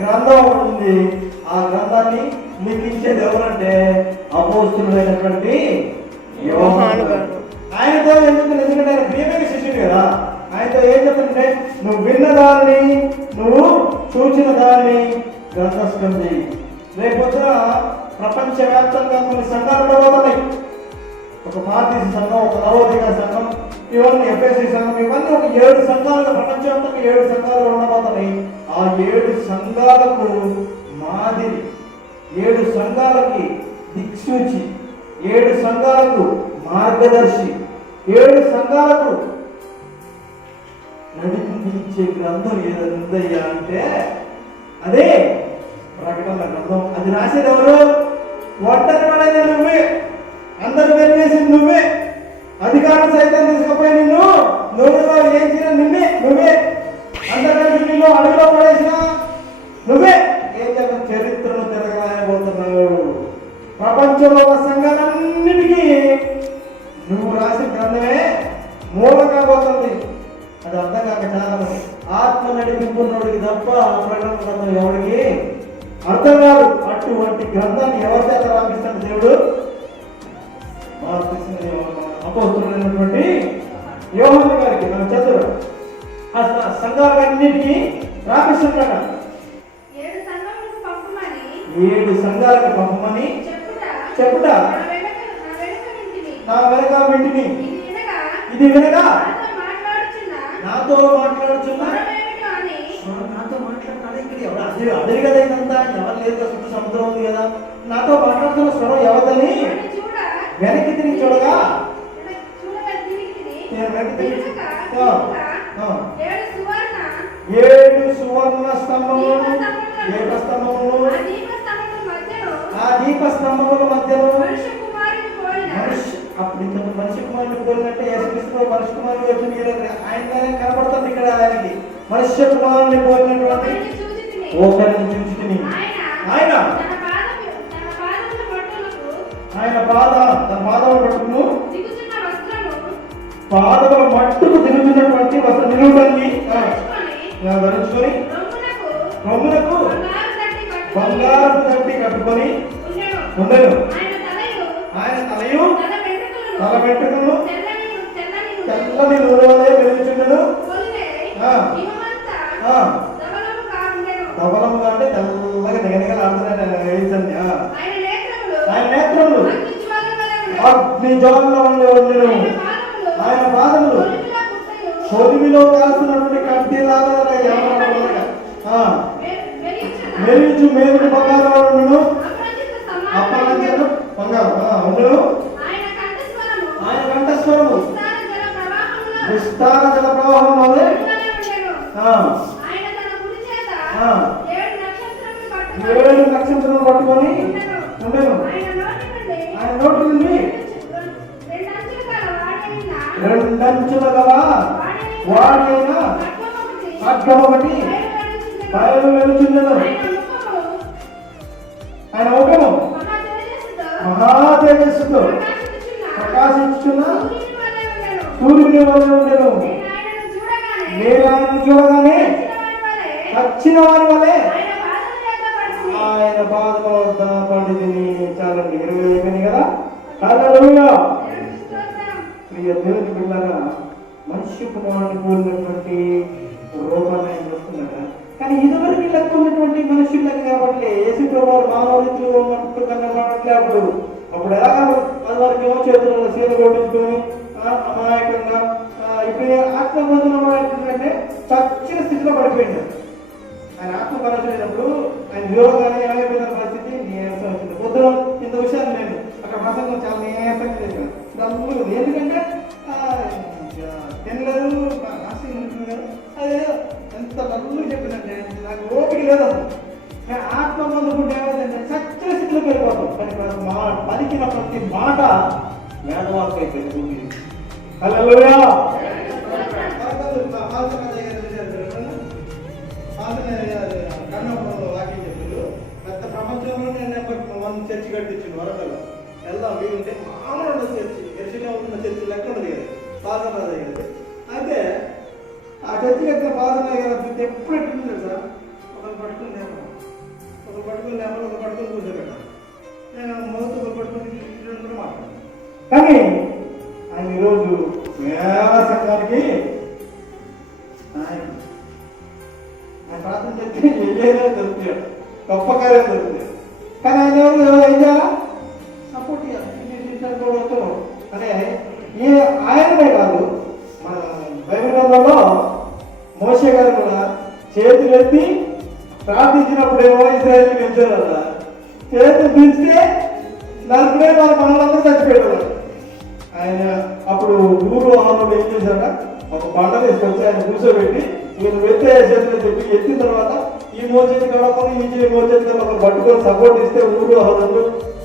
గ్రంథం ఉంటుంది. ఆ గ్రంథాన్ని లిఖించేది ఎవరంటే అపోస్తులైనటువంటి యోహాను గారు. ఆయనతో ఏం చెప్తుంది? ఎందుకంటే ఆయన ప్రియమైన శిష్యుడు కదా. ఆయనతో ఏం చెప్తుంటే, నువ్వు విన్న దాన్ని, నువ్వు చూచిన దాన్ని గ్రంథస్థం చేయి. రేపొద్దున ప్రపంచవ్యాప్తంగా కొన్ని సంఘాలు ఉండబోతున్నాయి. ఒక భారతీయ సంఘం, ఒక నవోదయ సంఘం, ఇవన్నీ ఎఫ్ఎస్సి సంఘం, ఇవన్నీ ఒక 7 సంఘాలుగా ప్రపంచవ్యాప్తంగా 7 సంఘాలు ఉండబోతున్నాయి. ఆ 7 సంఘాలకు మాదిరి, 7 సంఘాలకి దిక్సూచి, 7 సంఘాలకు మార్గదర్శి, 7 సంఘాలకు నడిపించే గ్రంథం ఏదైనా ఉందయ్యా అంటే అదే ప్రకటన గ్రంథం. అది రాసేది ఎవరు? ఒంటరి పడేది నువ్వే, అందరు వెలివేసింది నువ్వే, అధికారం సైతం తీసుకుపోయి నిన్ను నోరులో వేయించిన నువ్వే, అందరి నిన్ను అడుగులో పడేసిన నువ్వే. ఏం చెప్పిన చరిత్రను తిరగరాయబోతున్నావు. ప్రపంచంలో ఉన్న సంఘాలన్నిటికీ నువ్వు రాసిన గ్రంథమే మూలం కాబోతుంది. అది అర్థం కాక చాలా ఆత్మ నడిపింపున్నోడికి తప్ప ప్రకటన గ్రంథం ఎవరికి అర్థం కాదు. అటువంటి గ్రంథాన్ని ఎవరి చేత రాపిస్తాడు దేవుడు? అపోస్తులైనటువంటి యోహాను గారికి. మనం చదువు ఆ సంఘాలన్నిటికీ రాపిస్తున్నాడు. 7 సంఘాలకు పంపమని చెప్పుట నా వెనక వింటిని. ఇది వినగా నాతో మాట్లాడుతున్నా. నాతో మాట్లాడుతున్నాడు. ఇక్కడ ఎవరు అదే కదా, ఇదంతా ఎవరు లేదు కదా, చుట్టూ సముద్రం ఉంది కదా. నాతో మాట్లాడుతున్న స్వరం ఎవరిదని వెనక్కి తిరిగి చూడగా నేను వెనక్కి తిరిగి 7 సువర్ణ స్తంభములు, దీపస్తంభములు, ఆ దీపస్తంభముల మధ్యలో అప్పుడు ఇంత మనిషి కుమారుని పోలినట్టే యేసుక్రీస్తు మనిషి కుమారుడు వచ్చిన ఆయన కనపడుతుంది ఇక్కడ. ఆయనకి మనుష్య కుమారుని పోలినటువంటి ఒకరిని చూచుకుని ఆయన తన పాదముల పట్టును పాదముల మట్టుకు దిగుతున్నటువంటి వస్త్ర నిలువని ధరించుకొని రొమ్మునకు బంగారపు తట్టి కట్టుకొని ఉండెను. ఆయన తలయు తల వెంట్రుకలు తెల్లని నూనె వెలుగుచుండెను. ధవలముగా అంటే తెల్లగా నిగనిగలాడుతున్నాడు. ఆయన నేత్రములు అగ్ని జ్వాలలో ఉండెను. ఆయన పాదములు కొలిమిలో కాల్సినటువంటి కడ్డీలాగా మెరుచు మేలుడు బంగారు అప్పగించను బంగారు ఉండను. ఆయన కంఠస్వరము విస్తార జల ప్రవాహంలోనే 7 నక్షత్రాలు పట్టుకొని ఉండేను. ఆయన నోటి నుండి 2 అంచుల గల వాడి అయిన ఖడ్గం ఒకటి బయలు వెలుచుండెను. ఆయన ముఖము మహా తేజస్సుతో ప్రకాశించుచున్న సూర్యుని వలె ఉండెను. నేను ఆయన చూడగానే చచ్చిన వారి వలె ఆయన పాదముల వద్ద పండితిని. చాలండి, 20 అయిపోయింది కదా. హల్లెలూయా. ప్రియ దేవుని బిడ్డలారా, మనిషి కుమారుని పోలినటువంటి రూపాన్ని ఆయన వస్తున్నాడు. కానీ ఇదివరకు లెక్క ఉన్నటువంటి మనుషులకు కాబట్టి యేసు ప్రభువు మానవ రీతిలో ఉన్నట్టు కనబడట్లే. అప్పుడు ఎలాగా అది వరకు ఏమో చేతుల్లో సీలు కొట్టించుకొని అమాయకంగా. ఇప్పుడు ఆత్మబంధనం ఏంటంటే చచ్చిన స్థితిలో పడిపోయింది. ఆయన ఆత్మ పరచలేనప్పుడు ఆయన విరోగానే ఏమైపోయిన పరిస్థితి నీరసం వచ్చింది. పొద్దున ఇంత విషయాలు నేను అక్కడ ప్రసంగం చాలా నీరసంగా చేశాను. డబ్బులు ఎందుకంటే తినలేదు ఆశయం ఉంటుంది కదా. అదే ఎంత డబ్బులు చెప్పినట్టే నాకు ఓపిక లేదు. అసలు ఆత్మ పొందుకుంటే ఏమైందంటే చచ్చిన స్థితిలోకి వెళ్ళిపోతాం. కానీ పలికిన ప్రతి మాట వేదవాక్యం అయిపోయింది. హల్లెలూయా. కన్నపడంలో వాక్యం చెప్పారు. పెద్ద ప్రపంచంలో నేను నెంబర్ 1 చర్చి కట్టించింది వరంగల్. వెళ్దాం వీలుంటే మామూలు ఉండదు చర్చి. ఎర్చిలో ఉన్న చర్చి లెక్క ఉండదు కదా, పాదన దగ్గర. అయితే ఆ చర్చి కట్టిన పాదన దగ్గర ఎప్పుడు ఎట్టుంది సార్, ఒకరు పట్టుకుని లేపడం, ఒకరు పట్టుకుని లేపడం, ఒకరు పట్టుకుని కూర్చోబెట్టాను. నేను మొదటి ఒకరు పట్టుకుని కూడా మాట్లాడాను. కానీ ఆయన ఈరోజు వేల సంఘానికి ఆయన ప్రార్థన చేస్తే ఏదైనా దొరుకుతాడు, గొప్ప కార్యం దొరుకుతాడు. కానీ ఆయన ఎవరు ఏం చేయాలా? సపోర్ట్ చేయాలి. అంటే ఆయననే కాదు, మన బైబిల్ గ్రంథంలో మోషే గారు కూడా చేతులు ఎత్తి ప్రార్థించినప్పుడు ఏమో ఇశ్రాయేలు గెలిచారు కదా. చేతులు దించితే నలుగురే మనలందరూ చచ్చిపోయారు. ఆయన అప్పుడు ఊరు ఆమె ఏం చేశాడ, ఒక బండ తీసుకొచ్చి ఆయన కూర్చోబెట్టి నేను వెత్తే చేతిలో చెప్పి ఎత్తిన తర్వాత ఈ మోచేతి కడపని ఈ మోచేతి ఒకరు పట్టుకొని సపోర్ట్ ఇస్తే ఊరు ఆమె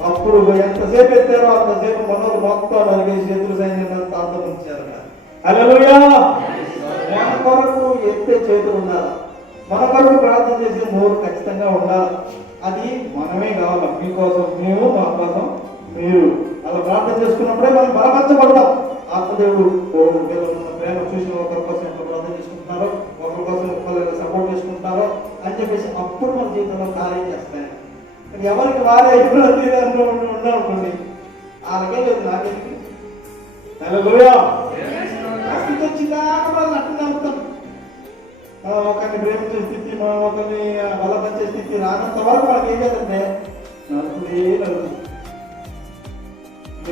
అప్పుడు ఎంతసేపు ఎత్తారో అంతసేపు మనోరు మొత్తం 4 చేతులు సైన్యంత అర్థం ఉంచారు. హల్లెలూయా. మన కొరకు ఎత్తే చేతులు ఉండాలి, మన కొరకు ప్రార్థన చేసే నోరు ఖచ్చితంగా ఉండాలి. అది మనమే కావాలి. మీకోసం మేము, మా కోసం మీరు. అలా ప్రార్థన చేసుకున్నప్పుడే మనం బలపరచబడతాం. ఆత్మదేవుడు ప్రేమ చూసిన ఒకరి కోసం ఎంత ప్రార్థన చేసుకుంటున్నారో ఒకరి కోసం ఒకళ్ళు సపోర్ట్ చేసుకుంటారో అని చెప్పేసి అప్పుడు మన జీవితంలో కార్యం చేస్తాయి. ఎవరికి వారే ఎప్పుడు ఉండాలనుకోండి వాళ్ళకే లేదు, నాకేంటి స్థితి వచ్చిందాక వాళ్ళు అట్టు నమ్ముతాం. ఒకరిని ప్రేమించే స్థితి, మనం ఒకరిని బలపరిచే స్థితి రానంత వరకు మనకి ఏం చేద్దంటే నడుపుడే నడుపు.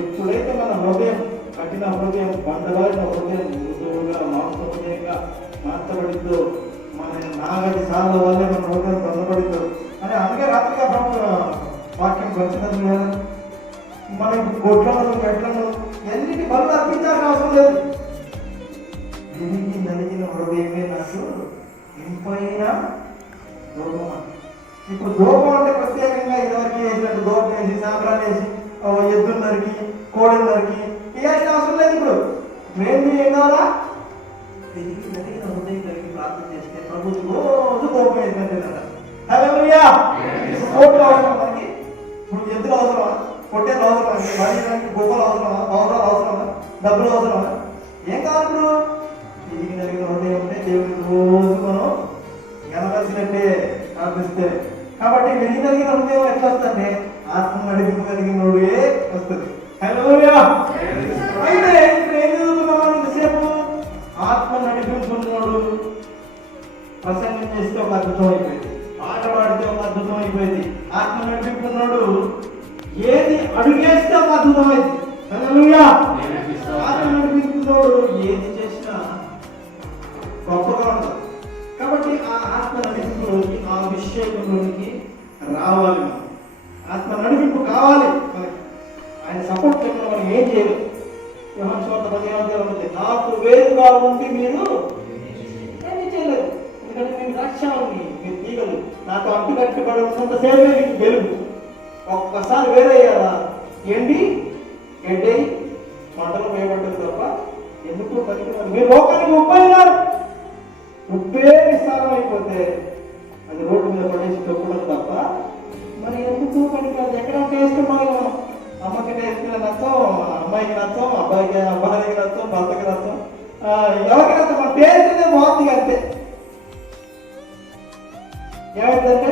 ఎప్పుడైతే మన హృదయం కఠిన హృదయం, బండవారిన హృదయం, మృదువుగా మాంస హృదయంగా మార్చబడిందో, మన నాగటి సార్ల వల్లే మన హృదయం బంధపడిందో అని అందుకే రాత్రిగా వాక్యం వచ్చినది కదా. మనకి గొడ్లను గట్లను ఎన్నిటి బలు అర్పించాల్సిన అవసరం లేదు. విరిగి నలిగిన హృదయమే నాకు ఇంపైన దూపం. ఇప్పుడు దూపం అంటే ప్రత్యేకంగా ఇదివరకు వేసినట్టు దూపం వేసి సాంబ్రాన్ని వేసి ఎద్దులు నరికి కోడలు నరికి వేయాల్సిన అవసరం లేదు. ఇప్పుడు మేము ఏం కావాలా? విరిగి నలిగిన హృదయం కలిగి ప్రార్థన చేస్తే ప్రభు రోజు దూపం వేసినట్టు. హల్లెలూయా! కోట్లు అవసరం మనకి, ఇప్పుడు ఎద్దులు అవసరమా, పొట్టేలు అవసరమా, వారికి గొప్పలు అవసరమా, పౌరాలు అవసరమా, డబ్బులు అవసరమా? ఏం కావాలి ఇప్పుడు? తిరిగి నలిగిన హృదయం ఉంటే దేవుడికి రోజు మనం గెలవలసినట్టే ప్రార్థిస్తే. కాబట్టి విరిగి నలిగిన హృదయం ఎట్లా వస్తుందంటే ఆత్మ నడిపి కలిగినోడే వస్తుంది. హల్లెలూయా! అయితే ఇప్పుడు ఏం చదువుతున్నాం ఇంతసేపు? ఆత్మ నడిపించుకున్నాడు. ప్రసంగం చేస్తే ఒక అద్భుతం అయిపోయింది, పాట పాడితే ఒక అద్భుతం అయిపోయింది. ఆత్మ నడిపించుకున్నాడు, ఏది అడుగేస్తే ఒక అద్భుతం అయింది. హల్లెలూయా! ఆత్మ నడిపించుకున్నాడు ఏది చేసినా గొప్పగా ఉంటుంది. కాబట్టి ఆ ఆత్మ నడిపింపులోకి, ఆ అభిషేకంలోనికి రావాలి. మనం ఆత్మ నడిపింపు కావాలి మనకి. ఆయన సపోర్ట్ లేకుండా మనం ఏం చేయలేదు. యోహాను సువార్త 10:10 నాకు వేరుగా ఉండి మీరు ఏమీ చేయలేదు. ఎందుకంటే నేను ద్రాక్షావళిని, మీరు తీగలు, నాకు అంటు కట్టుబడి ఉన్నంతసేపే మీకు వెలుగు. ఒక్కసారి వేరయ్యారా ఏంటి గడ్డి మంటలు వేయబడ్డది తప్ప ఎందుకు పనికి మీరు లోకానికి ఉప్పైనారు. ఉప్పే నిస్సారం అయిపోతే అది రోడ్డు మీద పడేసి తొక్కడం తప్ప మరి ఎందుకు పనికి అది ఎక్కడ టేస్ట్ మనం అమ్మకి టేస్ట్ నచ్చం, అమ్మాయికి నచ్చం, అబ్బాయికి అబ్బాయికి నచ్చం, భర్తకి నచ్చం, ఎవరికి నచ్చం. మన టేస్ట్ బాగుంది అంతే. ఏమైందంటే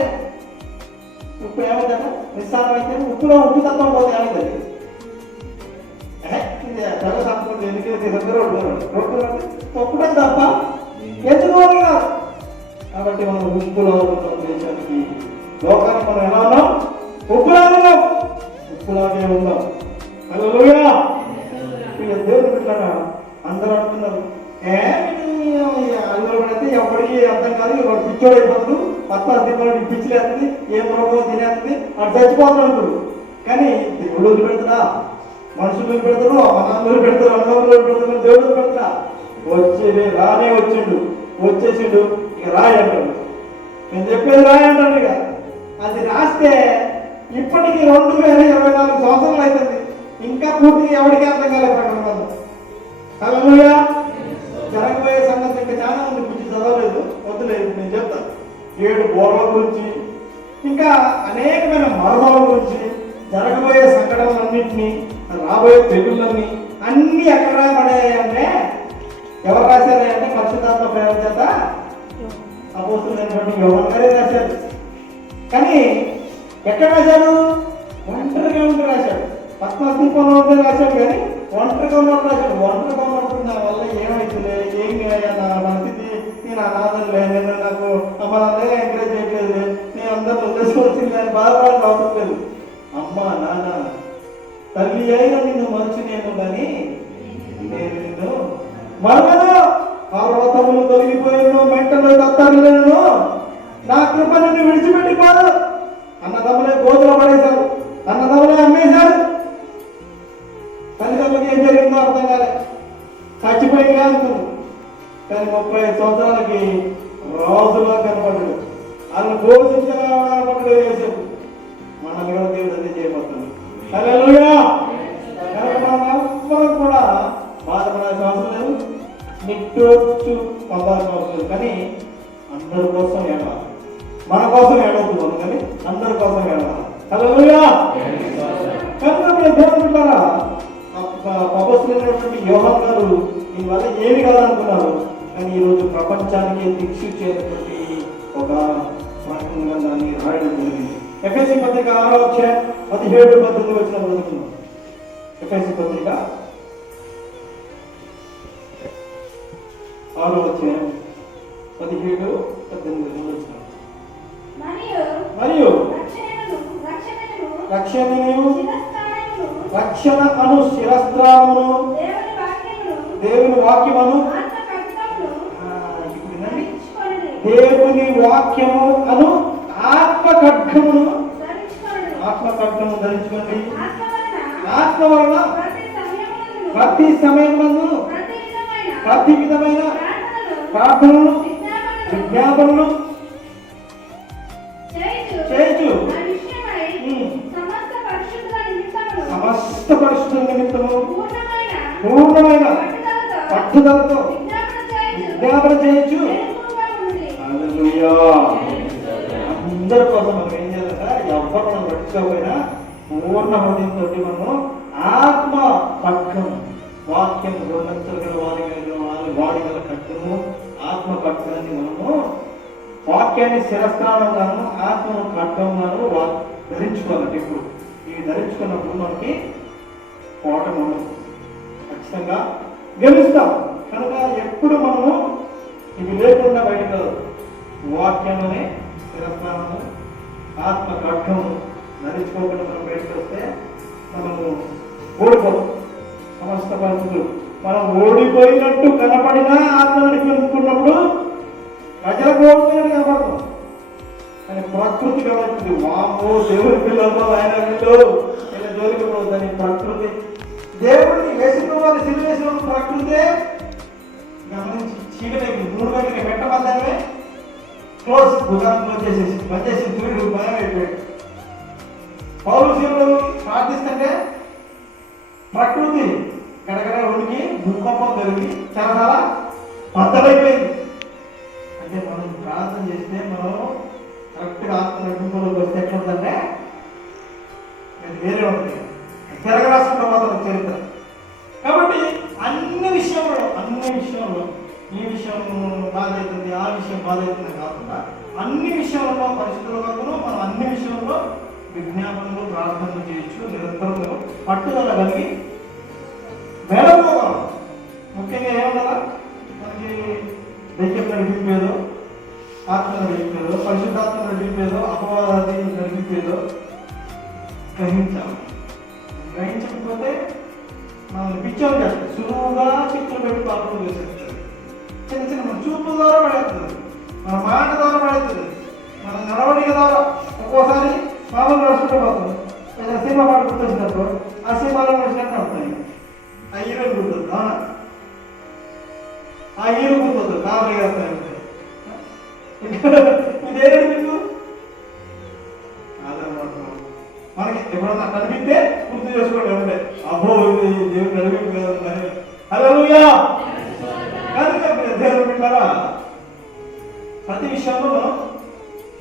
ఉప్పు ఏమైందంటే నిస్సారం అయితే ఉప్పులో ఉప్పు తత్వం పోతే ఏమైందండి? తొక్కడం తప్ప ఎందుకు పోయినారు. కాబట్టి మనం ఉప్పులో ఉన్నాం. దేశానికి లోకానికి మనం ఎలా ఉన్నాం? ఉప్పులా ఉన్నాం, ఉప్పులాగే ఉన్నాం. హల్లెలూయా! దేవుడు పెట్టారా? అందరూ అంటున్నారు అందులో పడితే ఎవరికి అర్థం కాదు, వాడు పిచ్చోడు అయిపోతుంది, పత్తా తిన్నాడు పిచ్చిలేస్తుంది, ఏం ప్రభావం తినేస్తుంది, వాడు చచ్చిపోతున్నాడు. కానీ దేవుడు పెడతారా? మనుషులు పెడతారు, అన్నలు పెడతారు, అన్నలు పెడతారు, దేవుడు పెడతారా? రానే వచ్చేసిండు ఇక రాయి అంటాడు. నేను చెప్పేది రాయి అంటాడు. ఇక అది రాస్తే ఇప్పటికి 2024 సంవత్సరాలు అవుతుంది, ఇంకా పూర్తిగా ఎవరికి అర్థం కాలేదు. హల్లెలూయా! జరగబోయే సంగతి ఇంకా చాలా మంది గురించి చదవలేదు, వద్దులేదు. నేను చెప్తాను 7 బోర్ల గురించి, ఇంకా అనేకమైన మరణాల గురించి, జరగబోయే సంఘటనలన్నింటినీ, రాబోయే తెగుళ్ళన్నీ అన్ని ఎక్కడ రాయబడాయంటే ఎవరు రాశారంటే పరిశుద్ధాత్మ ప్రేరణ చేత అపోస్తులైనటువంటి యోహాను గారే రాశారు. కానీ ఎక్కడ రాశాడు? ఒంటరిగా ఉండి రాశాడు. పద్మస్తీపంలో ఉండి రాశాడు, కానీ ఒంటరిగా ఉన్నట్టు రాశాడు. ఒంటరిగా ఉన్నప్పుడు నా వల్ల ఏమైతుంది, ఏమి నా స్థితి, నేను అనాథలే, నేను నాకు అమ్మలే ఎంకరేజ్ చేయట్లేదు, నేను అందరూ వదిలేసుకోవాల్సింది అని బాధపడాల్సిన అవసరం లేదు. అమ్మ నాన్న తల్లి అయినా నిన్ను మనుషునేమో కానీ నేను నిన్ను మరొకను. పర్వతములు తొలగిపోయాను, మెంటలు దత్తరులను, నా కృప నిన్ను విడిచిపెట్టిపోదు. అన్నదమ్ములే గోతులు పడేశారు, అన్నదమ్ములే అమ్మేశారు. తల్లిదండ్రులకి ఏం జరిగిందో అర్థం కాలే, చచ్చిపోయిందిగా అనుకున్నాను. కానీ 35 సంవత్సరాలకి రాజులా కనపడ్డాడు. వాళ్ళని పోషించబడ్డాడు వేసాడు. మనల్ని కూడా దేవుడు అదే చేయబడుతుంది. హల్లెలూయా! మనం కూడా బాధపడాల్సిన అవసరం లేదు, నిట్టొచ్చు పొందాల్సిన అవసరం లేదు. కానీ అందరి కోసం ఏడవాలి, మన కోసం ఏడవుతున్నాం కానీ అందరి కోసం ఏడవాలి. హల్లెలూయా! కనుక దేవుడు అపోస్తులైనటువంటి యోహాను గారు దీనివల్ల ఏమి కాదనుకున్నారు? కానీ ఈరోజు ప్రపంచానికి దిక్సూచేటువంటి ఒక ప్రకటనగా దాన్ని రాయడం జరిగింది. ఎఫెసీ పత్రిక 6వ అధ్యాయం 17-18 వచ్చిన చదువుతున్నాం. ఎఫెసీ పత్రిక 6వ అధ్యాయం 17-18 వచ్చిన మరియు రక్షణ అను శిరస్త్రామును దేవుని వాక్యమును దేవుని వాక్యము అను ఆత్మ ఖడ్గమును ధరించుకోండి. ఆత్మ వలన ప్రతి సమయమునందు ప్రతి విధమైన ప్రార్థనలు విజ్ఞాపనలు చేయొచ్చు. సమస్త పరిశుద్ధుల నిమిత్తము పూర్ణమైన పట్టుదలతో విజ్ఞాపన చేయొచ్చు. హల్లెలూయా. అందరి కోసం మనం ఏం చేయాలంటే ఎవరు మనం పట్టుకోకపోయినా పూర్ణ హృదయంతో మనము ఆత్మ పక్కం వాక్యం రెండంతలు గల వాడి గల కట్టును ఆత్మ పక్కనాన్ని మనము వాక్యాన్ని శిరస్త్రానంగాను ఆత్మను కట్టంగాను ధరించుకోవాలంటే ఇప్పుడు ఇవి ధరించుకున్నప్పుడు మనకి పోవటం ఉండదు, ఖచ్చితంగా గెలుస్తాం. కనుక ఎప్పుడు మనము ఇవి లేకుండా బయటకు వాక్యంలోనే శిరస్త్రానము ఆత్మ ఖడ్గము ధరించుకోకుండా మనం బయటకు వస్తే మనము ఓడిపోతాం. సమస్త పరిస్థితులు మనం ఓడిపోయినట్టు కనపడినా ఆత్మ నడిపించుకున్నప్పుడు ప్రజలకు ఓడిపోయినట్టు కనపడతాం. కానీ ప్రకృతి కాబట్టి వామో దేవుడి పిల్లలతో ఆయన వీళ్ళు ఇలా జోలికి పోతుందని ప్రకృతి దేవుడిని వేసుకోవాలి. సినివేసిన ప్రకృతే గమనించి చీకటి 3 గంటలకి పెట్టమన్నామే క్లోజ్ దుకాణం క్లోజ్ చేసేసి బంద్ చేసి సూర్యుడు భయం అయిపోయాడు. పౌరు శివుడు ప్రార్థిస్తుంటే ప్రకృతి గడగడ ఉనికి భూకంపం కలిగి చాలా బద్దలైపోయింది. అంటే మనం ప్రార్థన చేస్తే మనం కరెక్ట్గా ఆత్మ నడిపింపులోకి వస్తే ఎట్లా ఉందంటే అది వేరే ఉంటుంది. తిరగరాష్ట్రంలో మాత్రం చరిత్ర. కాబట్టి అన్ని విషయంలో ఈ విషయం బాధ అవుతుంది ఆ విషయం బాధ అవుతుంది కాకుండా అన్ని విషయంలో పరిస్థితుల వరకు మనం అన్ని విషయంలో విజ్ఞాపనలు ప్రార్థనలు చేయొచ్చు. నిరంతరం పట్టుదల కలిగి మేళపోగలం. ముఖ్యంగా ఏమన్నా మనకి దైత్యం నడిపింపేదో ఆత్మ నడిపింపేదో పరిశుద్ధాత్మ నడిపింపేదో అపవాదాన్ని నడిపింపేదో గ్రహించకపోతే మనం పిచ్చోని చేస్తాం. సులువుగా చిక్కులు పెట్టి పాపలు వేసేస్తుంది. చిన్న మన చూపు ద్వారా పడేస్తుంది, మన మాట ద్వారా పడేస్తుంది, మన నడవడిక ద్వారా ఒక్కోసారి మామూలు నడుచుకుంటూ పోతుంది. ఏదైనా సినిమా పాట గుర్తొచ్చినప్పుడు ఆ సినిమాలో నడిచినట్టు అవుతాయి. ఆ హీరోయిన్ గుర్తుంది, అవునా? ఆ హీరో గుర్తుంది, కావాలి వేస్తాయి. ఇదేంటి మీకు మనకి ఎప్పుడన్నా కనిపిస్తే గుర్తు చేసుకోండి. ఉంటే అబ్బో ఇది దేవుడు నడిపి హల్లెలూయా. దేవుడు పెట్టారా ప్రతి విషయంలో మనం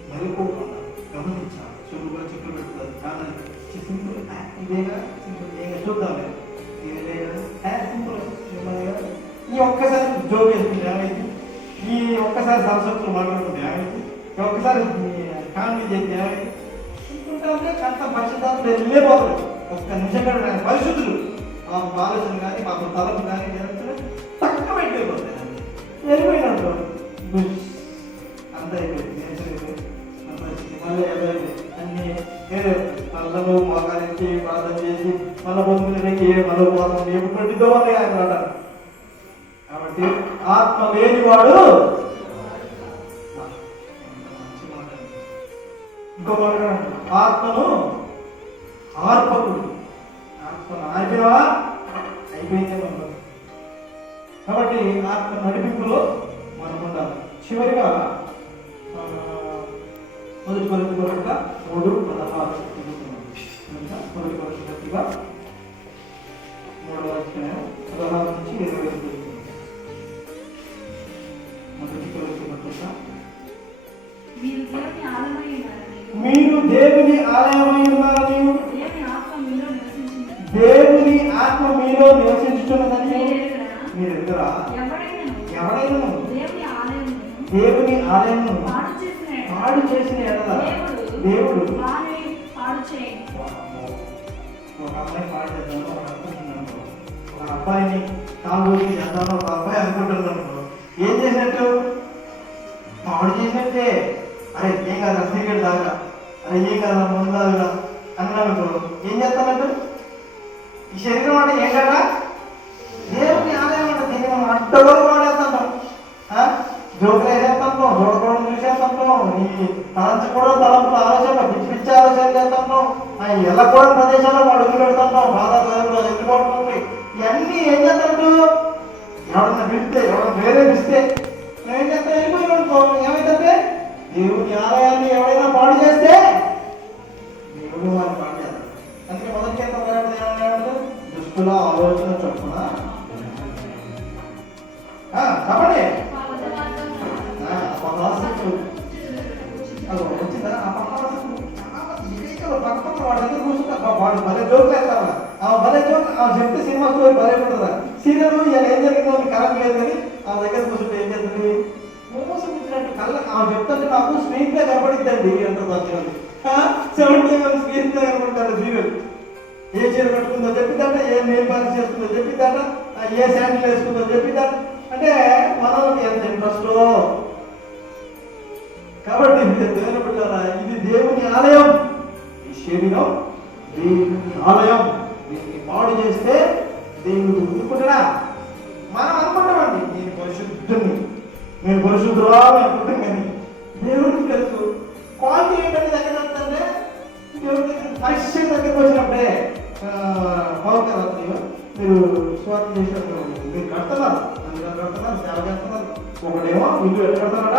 మెలుకోకుండా గమనించాలి. చురుకుగా చిక్కులు పెడుతుంది. చాలా సింపుల్ ఇదేగా సింపుల్ ఏగా చూద్దాం. సింపుల్ ఈ ఒక్కసారి జోక్ వేసుకుంటే ఏమైంది, ఈ ఒక్కసారి సంస్కృతులు మాట్లాడుకుంటే ఏమైంది, ఈ ఒక్కసారి కామెడీ చేస్తే ఏమైంది అనుకుంటే కంత పరిశుద్ధాత్మ వెళ్ళిపోతుంది. ఒక్క నిమిషం కూడా పరిశుద్ధులు మా ఆలోచన కానీ మా తలపు కానీ తక్కువ వెళ్ళిపోతాయి. వెళ్ళిపోయినట్టు అంత అయిపోయింది. మళ్ళీ అన్ని మళ్ళీ మోకాలించి ప్రార్థన చేసి మళ్ళీ పొందులకి మళ్ళీ పోతుంది. ఎప్పుడుదో అని ఆయన. కాబట్టి ఆత్మ లేనివాడు ఇంకో ఆత్మను ఆర్పకుడు. ఆత్మను ఆర్పినవా అయిపోయిందే మనం. కాబట్టి ఆత్మ నడిపింపులో మనం ఉండాలి. చివరిగా 1 కొరింథీయుల 3:16 1 కొరింథీయుల 3వ అధ్యాయం 16 నుంచి 20 మీరు దేవుని ఆలయమై ఉన్నారని దేవుని ఆత్మ మీలో నివసించుతున్నదని మీరు ఎదురా ఎవడైనను దేవుని ఆలయమును పాడు చేసిన ఎడల దేవుడు ఒక అమ్మాయి పాడు చేద్దామో ఒక అనుకుంటున్నాను, ఒక అబ్బాయిని తాగుబోతు చేద్దామో ఒక అబ్బాయి అనుకుంటున్నాను. ఏం చేసినట్టు? పాడు చేసినట్టే. అరే ఏం కాదు సిగరెట్ దాకా, అరే ఏం కాదు ముందు దాకా అన్నాడు. ఏం చేస్తానంటు? ఈ శరీరం అంటే ఏంటంట? దేవుని ఆలయం అంటే దీన్ని మనం అడ్డగో వాడేస్తాం, జోకులు వేసేస్తాం, జోడుకోవడం చూసేస్తాం, ఈ తలంచకూడదు తలంపులు ఆలోచనలు పిచ్చి పిచ్చి ఆలోచనలు చేస్తాం, వెళ్ళకూడదు ప్రదేశాల్లో వాడు అడుగు పెడతాం, బాధాలు వెళ్ళిపోతుంది. ఇవన్నీ ఏం చేస్తాడు? ఎవరన్నా పిలిస్తే ఎవరైనా వేరే పిలిస్తే ఏం చేస్తా వెళ్ళిపోయినాడుకో ఏమైతే దేవుని ఆలయాన్ని ఎవరైనా పాడు చేస్తే దేవుడు వారిని పాడు చేస్తాడు. అందుకే మొదటి ఏమన్నాడు? దుష్టుల ఆలోచన చొప్పున చెప్పండి వచ్చిందా? ఆ పక్కన వాడి దగ్గర కూర్చుంటా వాడు భలే జోక్ వేస్తారా? ఆ భలే జోక్ చెప్తే సినిమా స్టోరీ భలే ఉంటుందా? సీరియల్ ఇలా ఏం జరిగిందో కరెక్ట్ లేదు కానీ ఆ దగ్గర కూర్చుంటే ఏం చేస్తుంది? మోసమిచ్చినట్టు కళ్ళ చెప్తుంటే నాకు స్క్రీన్ ప్లే కనపడిద్దండి ఎంత దర్శనం 70 స్క్రీన్ ప్లే కనపడతాడు. సీరియల్ ఏ చీర కట్టుకుందో చెప్పిద్దంట, ఏ నెయిల్ పాలిష్ చేసుకుందో చెప్పిద్దంట, ఏ శాండిల్ వేసుకుందో చెప్పిద్దంట. అంటే మనకి ఎంత ఇంట్రెస్ట్. కాబట్టి దేవుని బిడ్డలారా, ఇది దేవుని ఆలయం. ఈ శరీరం దేవుని ఆలయం. దీన్ని పాడు చేస్తే దేవుడు ఊరుకుంటాడా? మనం అనుకుంటామండి నేను పరిశుద్ధుని, నేను పరిశుద్ధురా అనుకుంటాం, కానీ దేవుడికి తెలుసు క్వాలిటీ ఏంటంటే దగ్గర అంటే దేవుడి దగ్గర పరిశుద్ధ దగ్గరకు వచ్చినప్పుడే పౌర్ణమి మీరు స్వార్థం చేసినప్పుడు మీరు కడుతున్నారు, అందులో కడుతున్నారు, సేవ చేస్తున్నారు. ఒకడేమో ఇల్లు ఎట్లా కడతారట?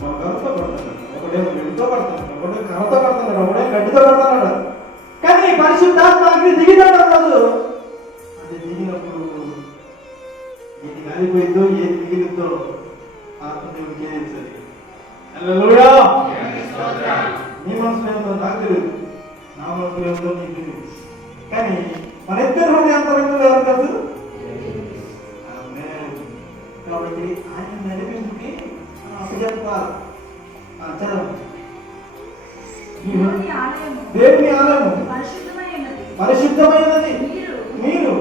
మన కరుతో కడుతున్నాడు, ఒకడేమో వెండితో కడుతున్నాడు, ఒకడే కర్రతో కడుతున్నాడు, ఒకడే గడ్డితో కడుతున్నాడు. కానీ పరిశుద్ధాత్మ అగ్ని దిగినాడు రోజు. అది దిగినప్పుడు ఏది కాలిపోయిందో ఏది మిగిలిందో ఆత్మదేవుడికి ఏది తెలుసది. హల్లెలూయా. నీ మనసులో ఏమో నాకు తెలియదు, నా మనసులో ఏమో నీకు తెలియదు. కానీ మన ఇద్దరు హృదయాంతరంలో ఎవరు తెలుసు? కాబట్టి ఆయన నడిపించుకి అప్పచెప్పాలి. చదవండి. దేవుని ఆలయము పరిశుద్ధమైనది, మీరు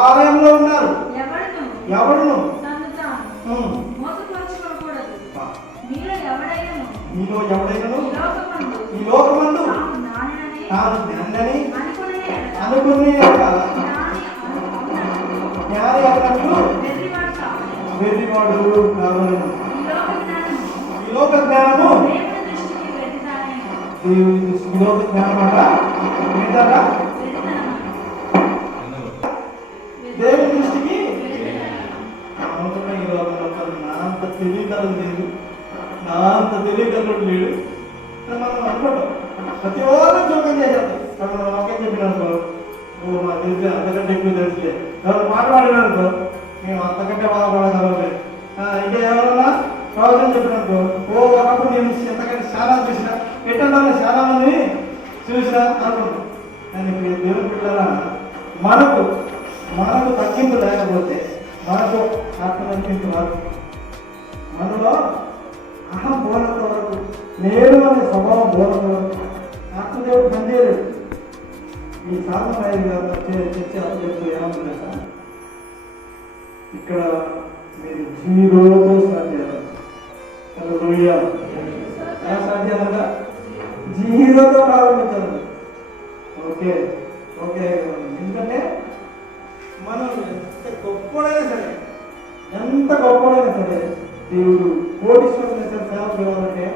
ఆలయంలో ఉన్నారు. ఎవడును మీలో ఎవడైనను ఈ లోకమందు తాను జ్ఞాని అనుకుని జ్ఞాని అన్నట్లు వెర్రివాడు కావాలను. ఈ లోక జ్ఞానము ఈ లోక జ్ఞానం అంట ఏంటంట? దేవుని దృష్టికి ఈ లోకంలో నా అంత తెలియగలదు లేదు, నా అంత తెలియగలడు లేడు. మనం అనుకుంటాం ప్రతి వారం జోక్యం చేసేస్తాం. మనం వాక్యం చెప్పినానుకో, మాకు తెలిసి అంతకంటే ఎక్కువ తెలిసిలే. ఎవరు మాట పాడినానుకో, మేము అంతకంటే బాధపడగలమే. ఇంకా ఎవరన్నా ప్రవచనం చెప్పినానుకో, ఒకప్పుడు నేను ఎంతకంటే చాలా చూసిన ఎట్టంటే చాలా మందిని చూసినా అనుకుంటాం. కానీ ఇప్పుడు దేవుని బిడ్డలారా, మనకు తగ్గింపు లేకపోతే మనకు ఆత్మ తగ్గింపు రాదు. మనలో అహం బోనంత వరకు, నేను అనే స్వభావం బోనంత వరకు ఆత్మదేవుడు పనిచేయలేదు. ఈ సాధన చర్చ అప్పచెప్తూ ఏమన్నా ఇక్కడ మీరు జీరోతో స్టార్ట్ చేయాలి. ఎలా స్టార్ట్ చేయాలంట? జీరోతో ప్రారంభించాలి. ఓకే. ఎందుకంటే మనం ఎంత గొప్పడైనా సరే దేవుడు కోటీశ్వరుని సేవ చేయాలంటే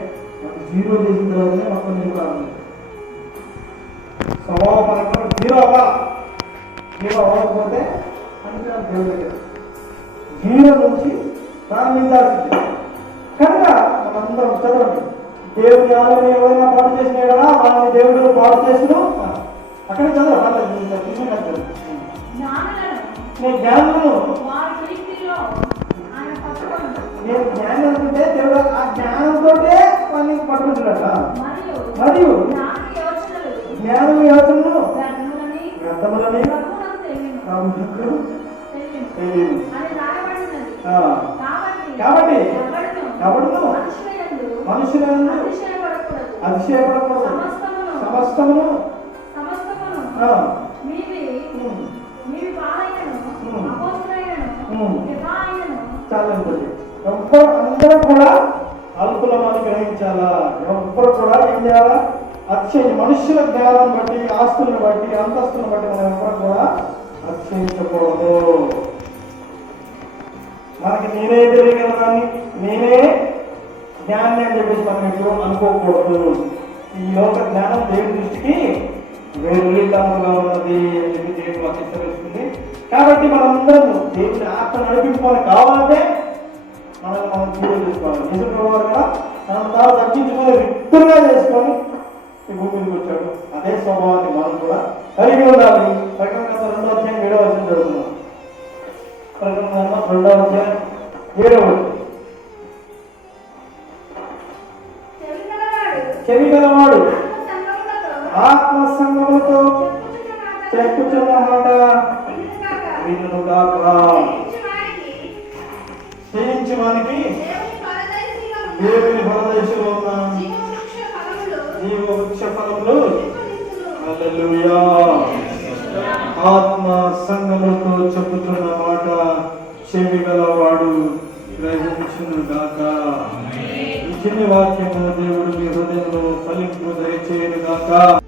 మనం జీరో చేసిన తర్వాతనే మొత్తం నీకు ప్రారంభం. స్వభావపరంగా జీరో అవ్వకపోతే అంటే దేవుడు దగ్గర జీరో నుంచి ప్రారంభించాల్సింది. కనుక మనందరం చదవండి. దేవుని ఆలయం ఎవరైనా పాటు చేసిన వాళ్ళని దేవుడు పాటు చేసిన అక్కడ చదవాలి. నేను జ్ఞానము అనుకుంటే దేవుడు ఆ జ్ఞానంతో వాడిని పట్టుకుంటున్నట. మరియు జ్ఞానం యోచనను వ్యర్థములని తెలియదు. అని రాయబడినది. ఆ, కాబట్టి ఎవడును మనుషులందు అతిశయపడకూడదు. సమస్తమును ఆ, చాలండి. అందరూ కూడా అల్పులమని గ్రహించాలా. ఎవ్వరు కూడా ఏం చేయాలా? అతిశయ మనుషుల జ్ఞానం బట్టి, ఆస్తులను బట్టి, అంతస్తులను బట్టి మనం ఎవ్వరు కూడా అతిశయించకూడదు. మనకి నేనే తెలియగలను కానీ నేనే జ్ఞాన్ని అని చెప్పేసి మనం ఎప్పుడు అనుకోకూడదు. ఈ లోక జ్ఞానం దేవుడి దృష్టికి వెర్రితనంగా ఉన్నది అని చెప్పి దేవుడు మాకు హెచ్చరిస్తుంది. కాబట్టి మనందరం దేవుని ఆత్మ నడిపింపు మనకు కావాలంటే మనల్ని మనం పూజ చేసుకోవాలి. నిజం వారు కూడా మనం తాను తగ్గించుకొని రిక్తులుగా చేసుకొని ఈ భూమికి వచ్చాడు. అదే స్వభావాన్ని మనం కూడా కలిగి ఉండాలి. ప్రకటన 2వ అధ్యాయం 7వ వచనం చదువుతున్నాం. ప్రకటన 2వ అధ్యాయం 7వ వచనం. చెవిగలవాడు ఆత్మ సంగములతో చెప్పుచున్న మాట వినును గాక. చేయించి వానికి దేవుని పరదేశంలో ఉన్న జీవవృక్ష ఫలములు హల్లెలూయా. ఆత్మ సంగములతో చెప్పుతున్న మాట చెవి గలవాడు గ్రహించును గాక. ఈ చిన్ని వాక్యము దేవుడు మీ హృదయంలో ఫలింపు దయచేయును గాక.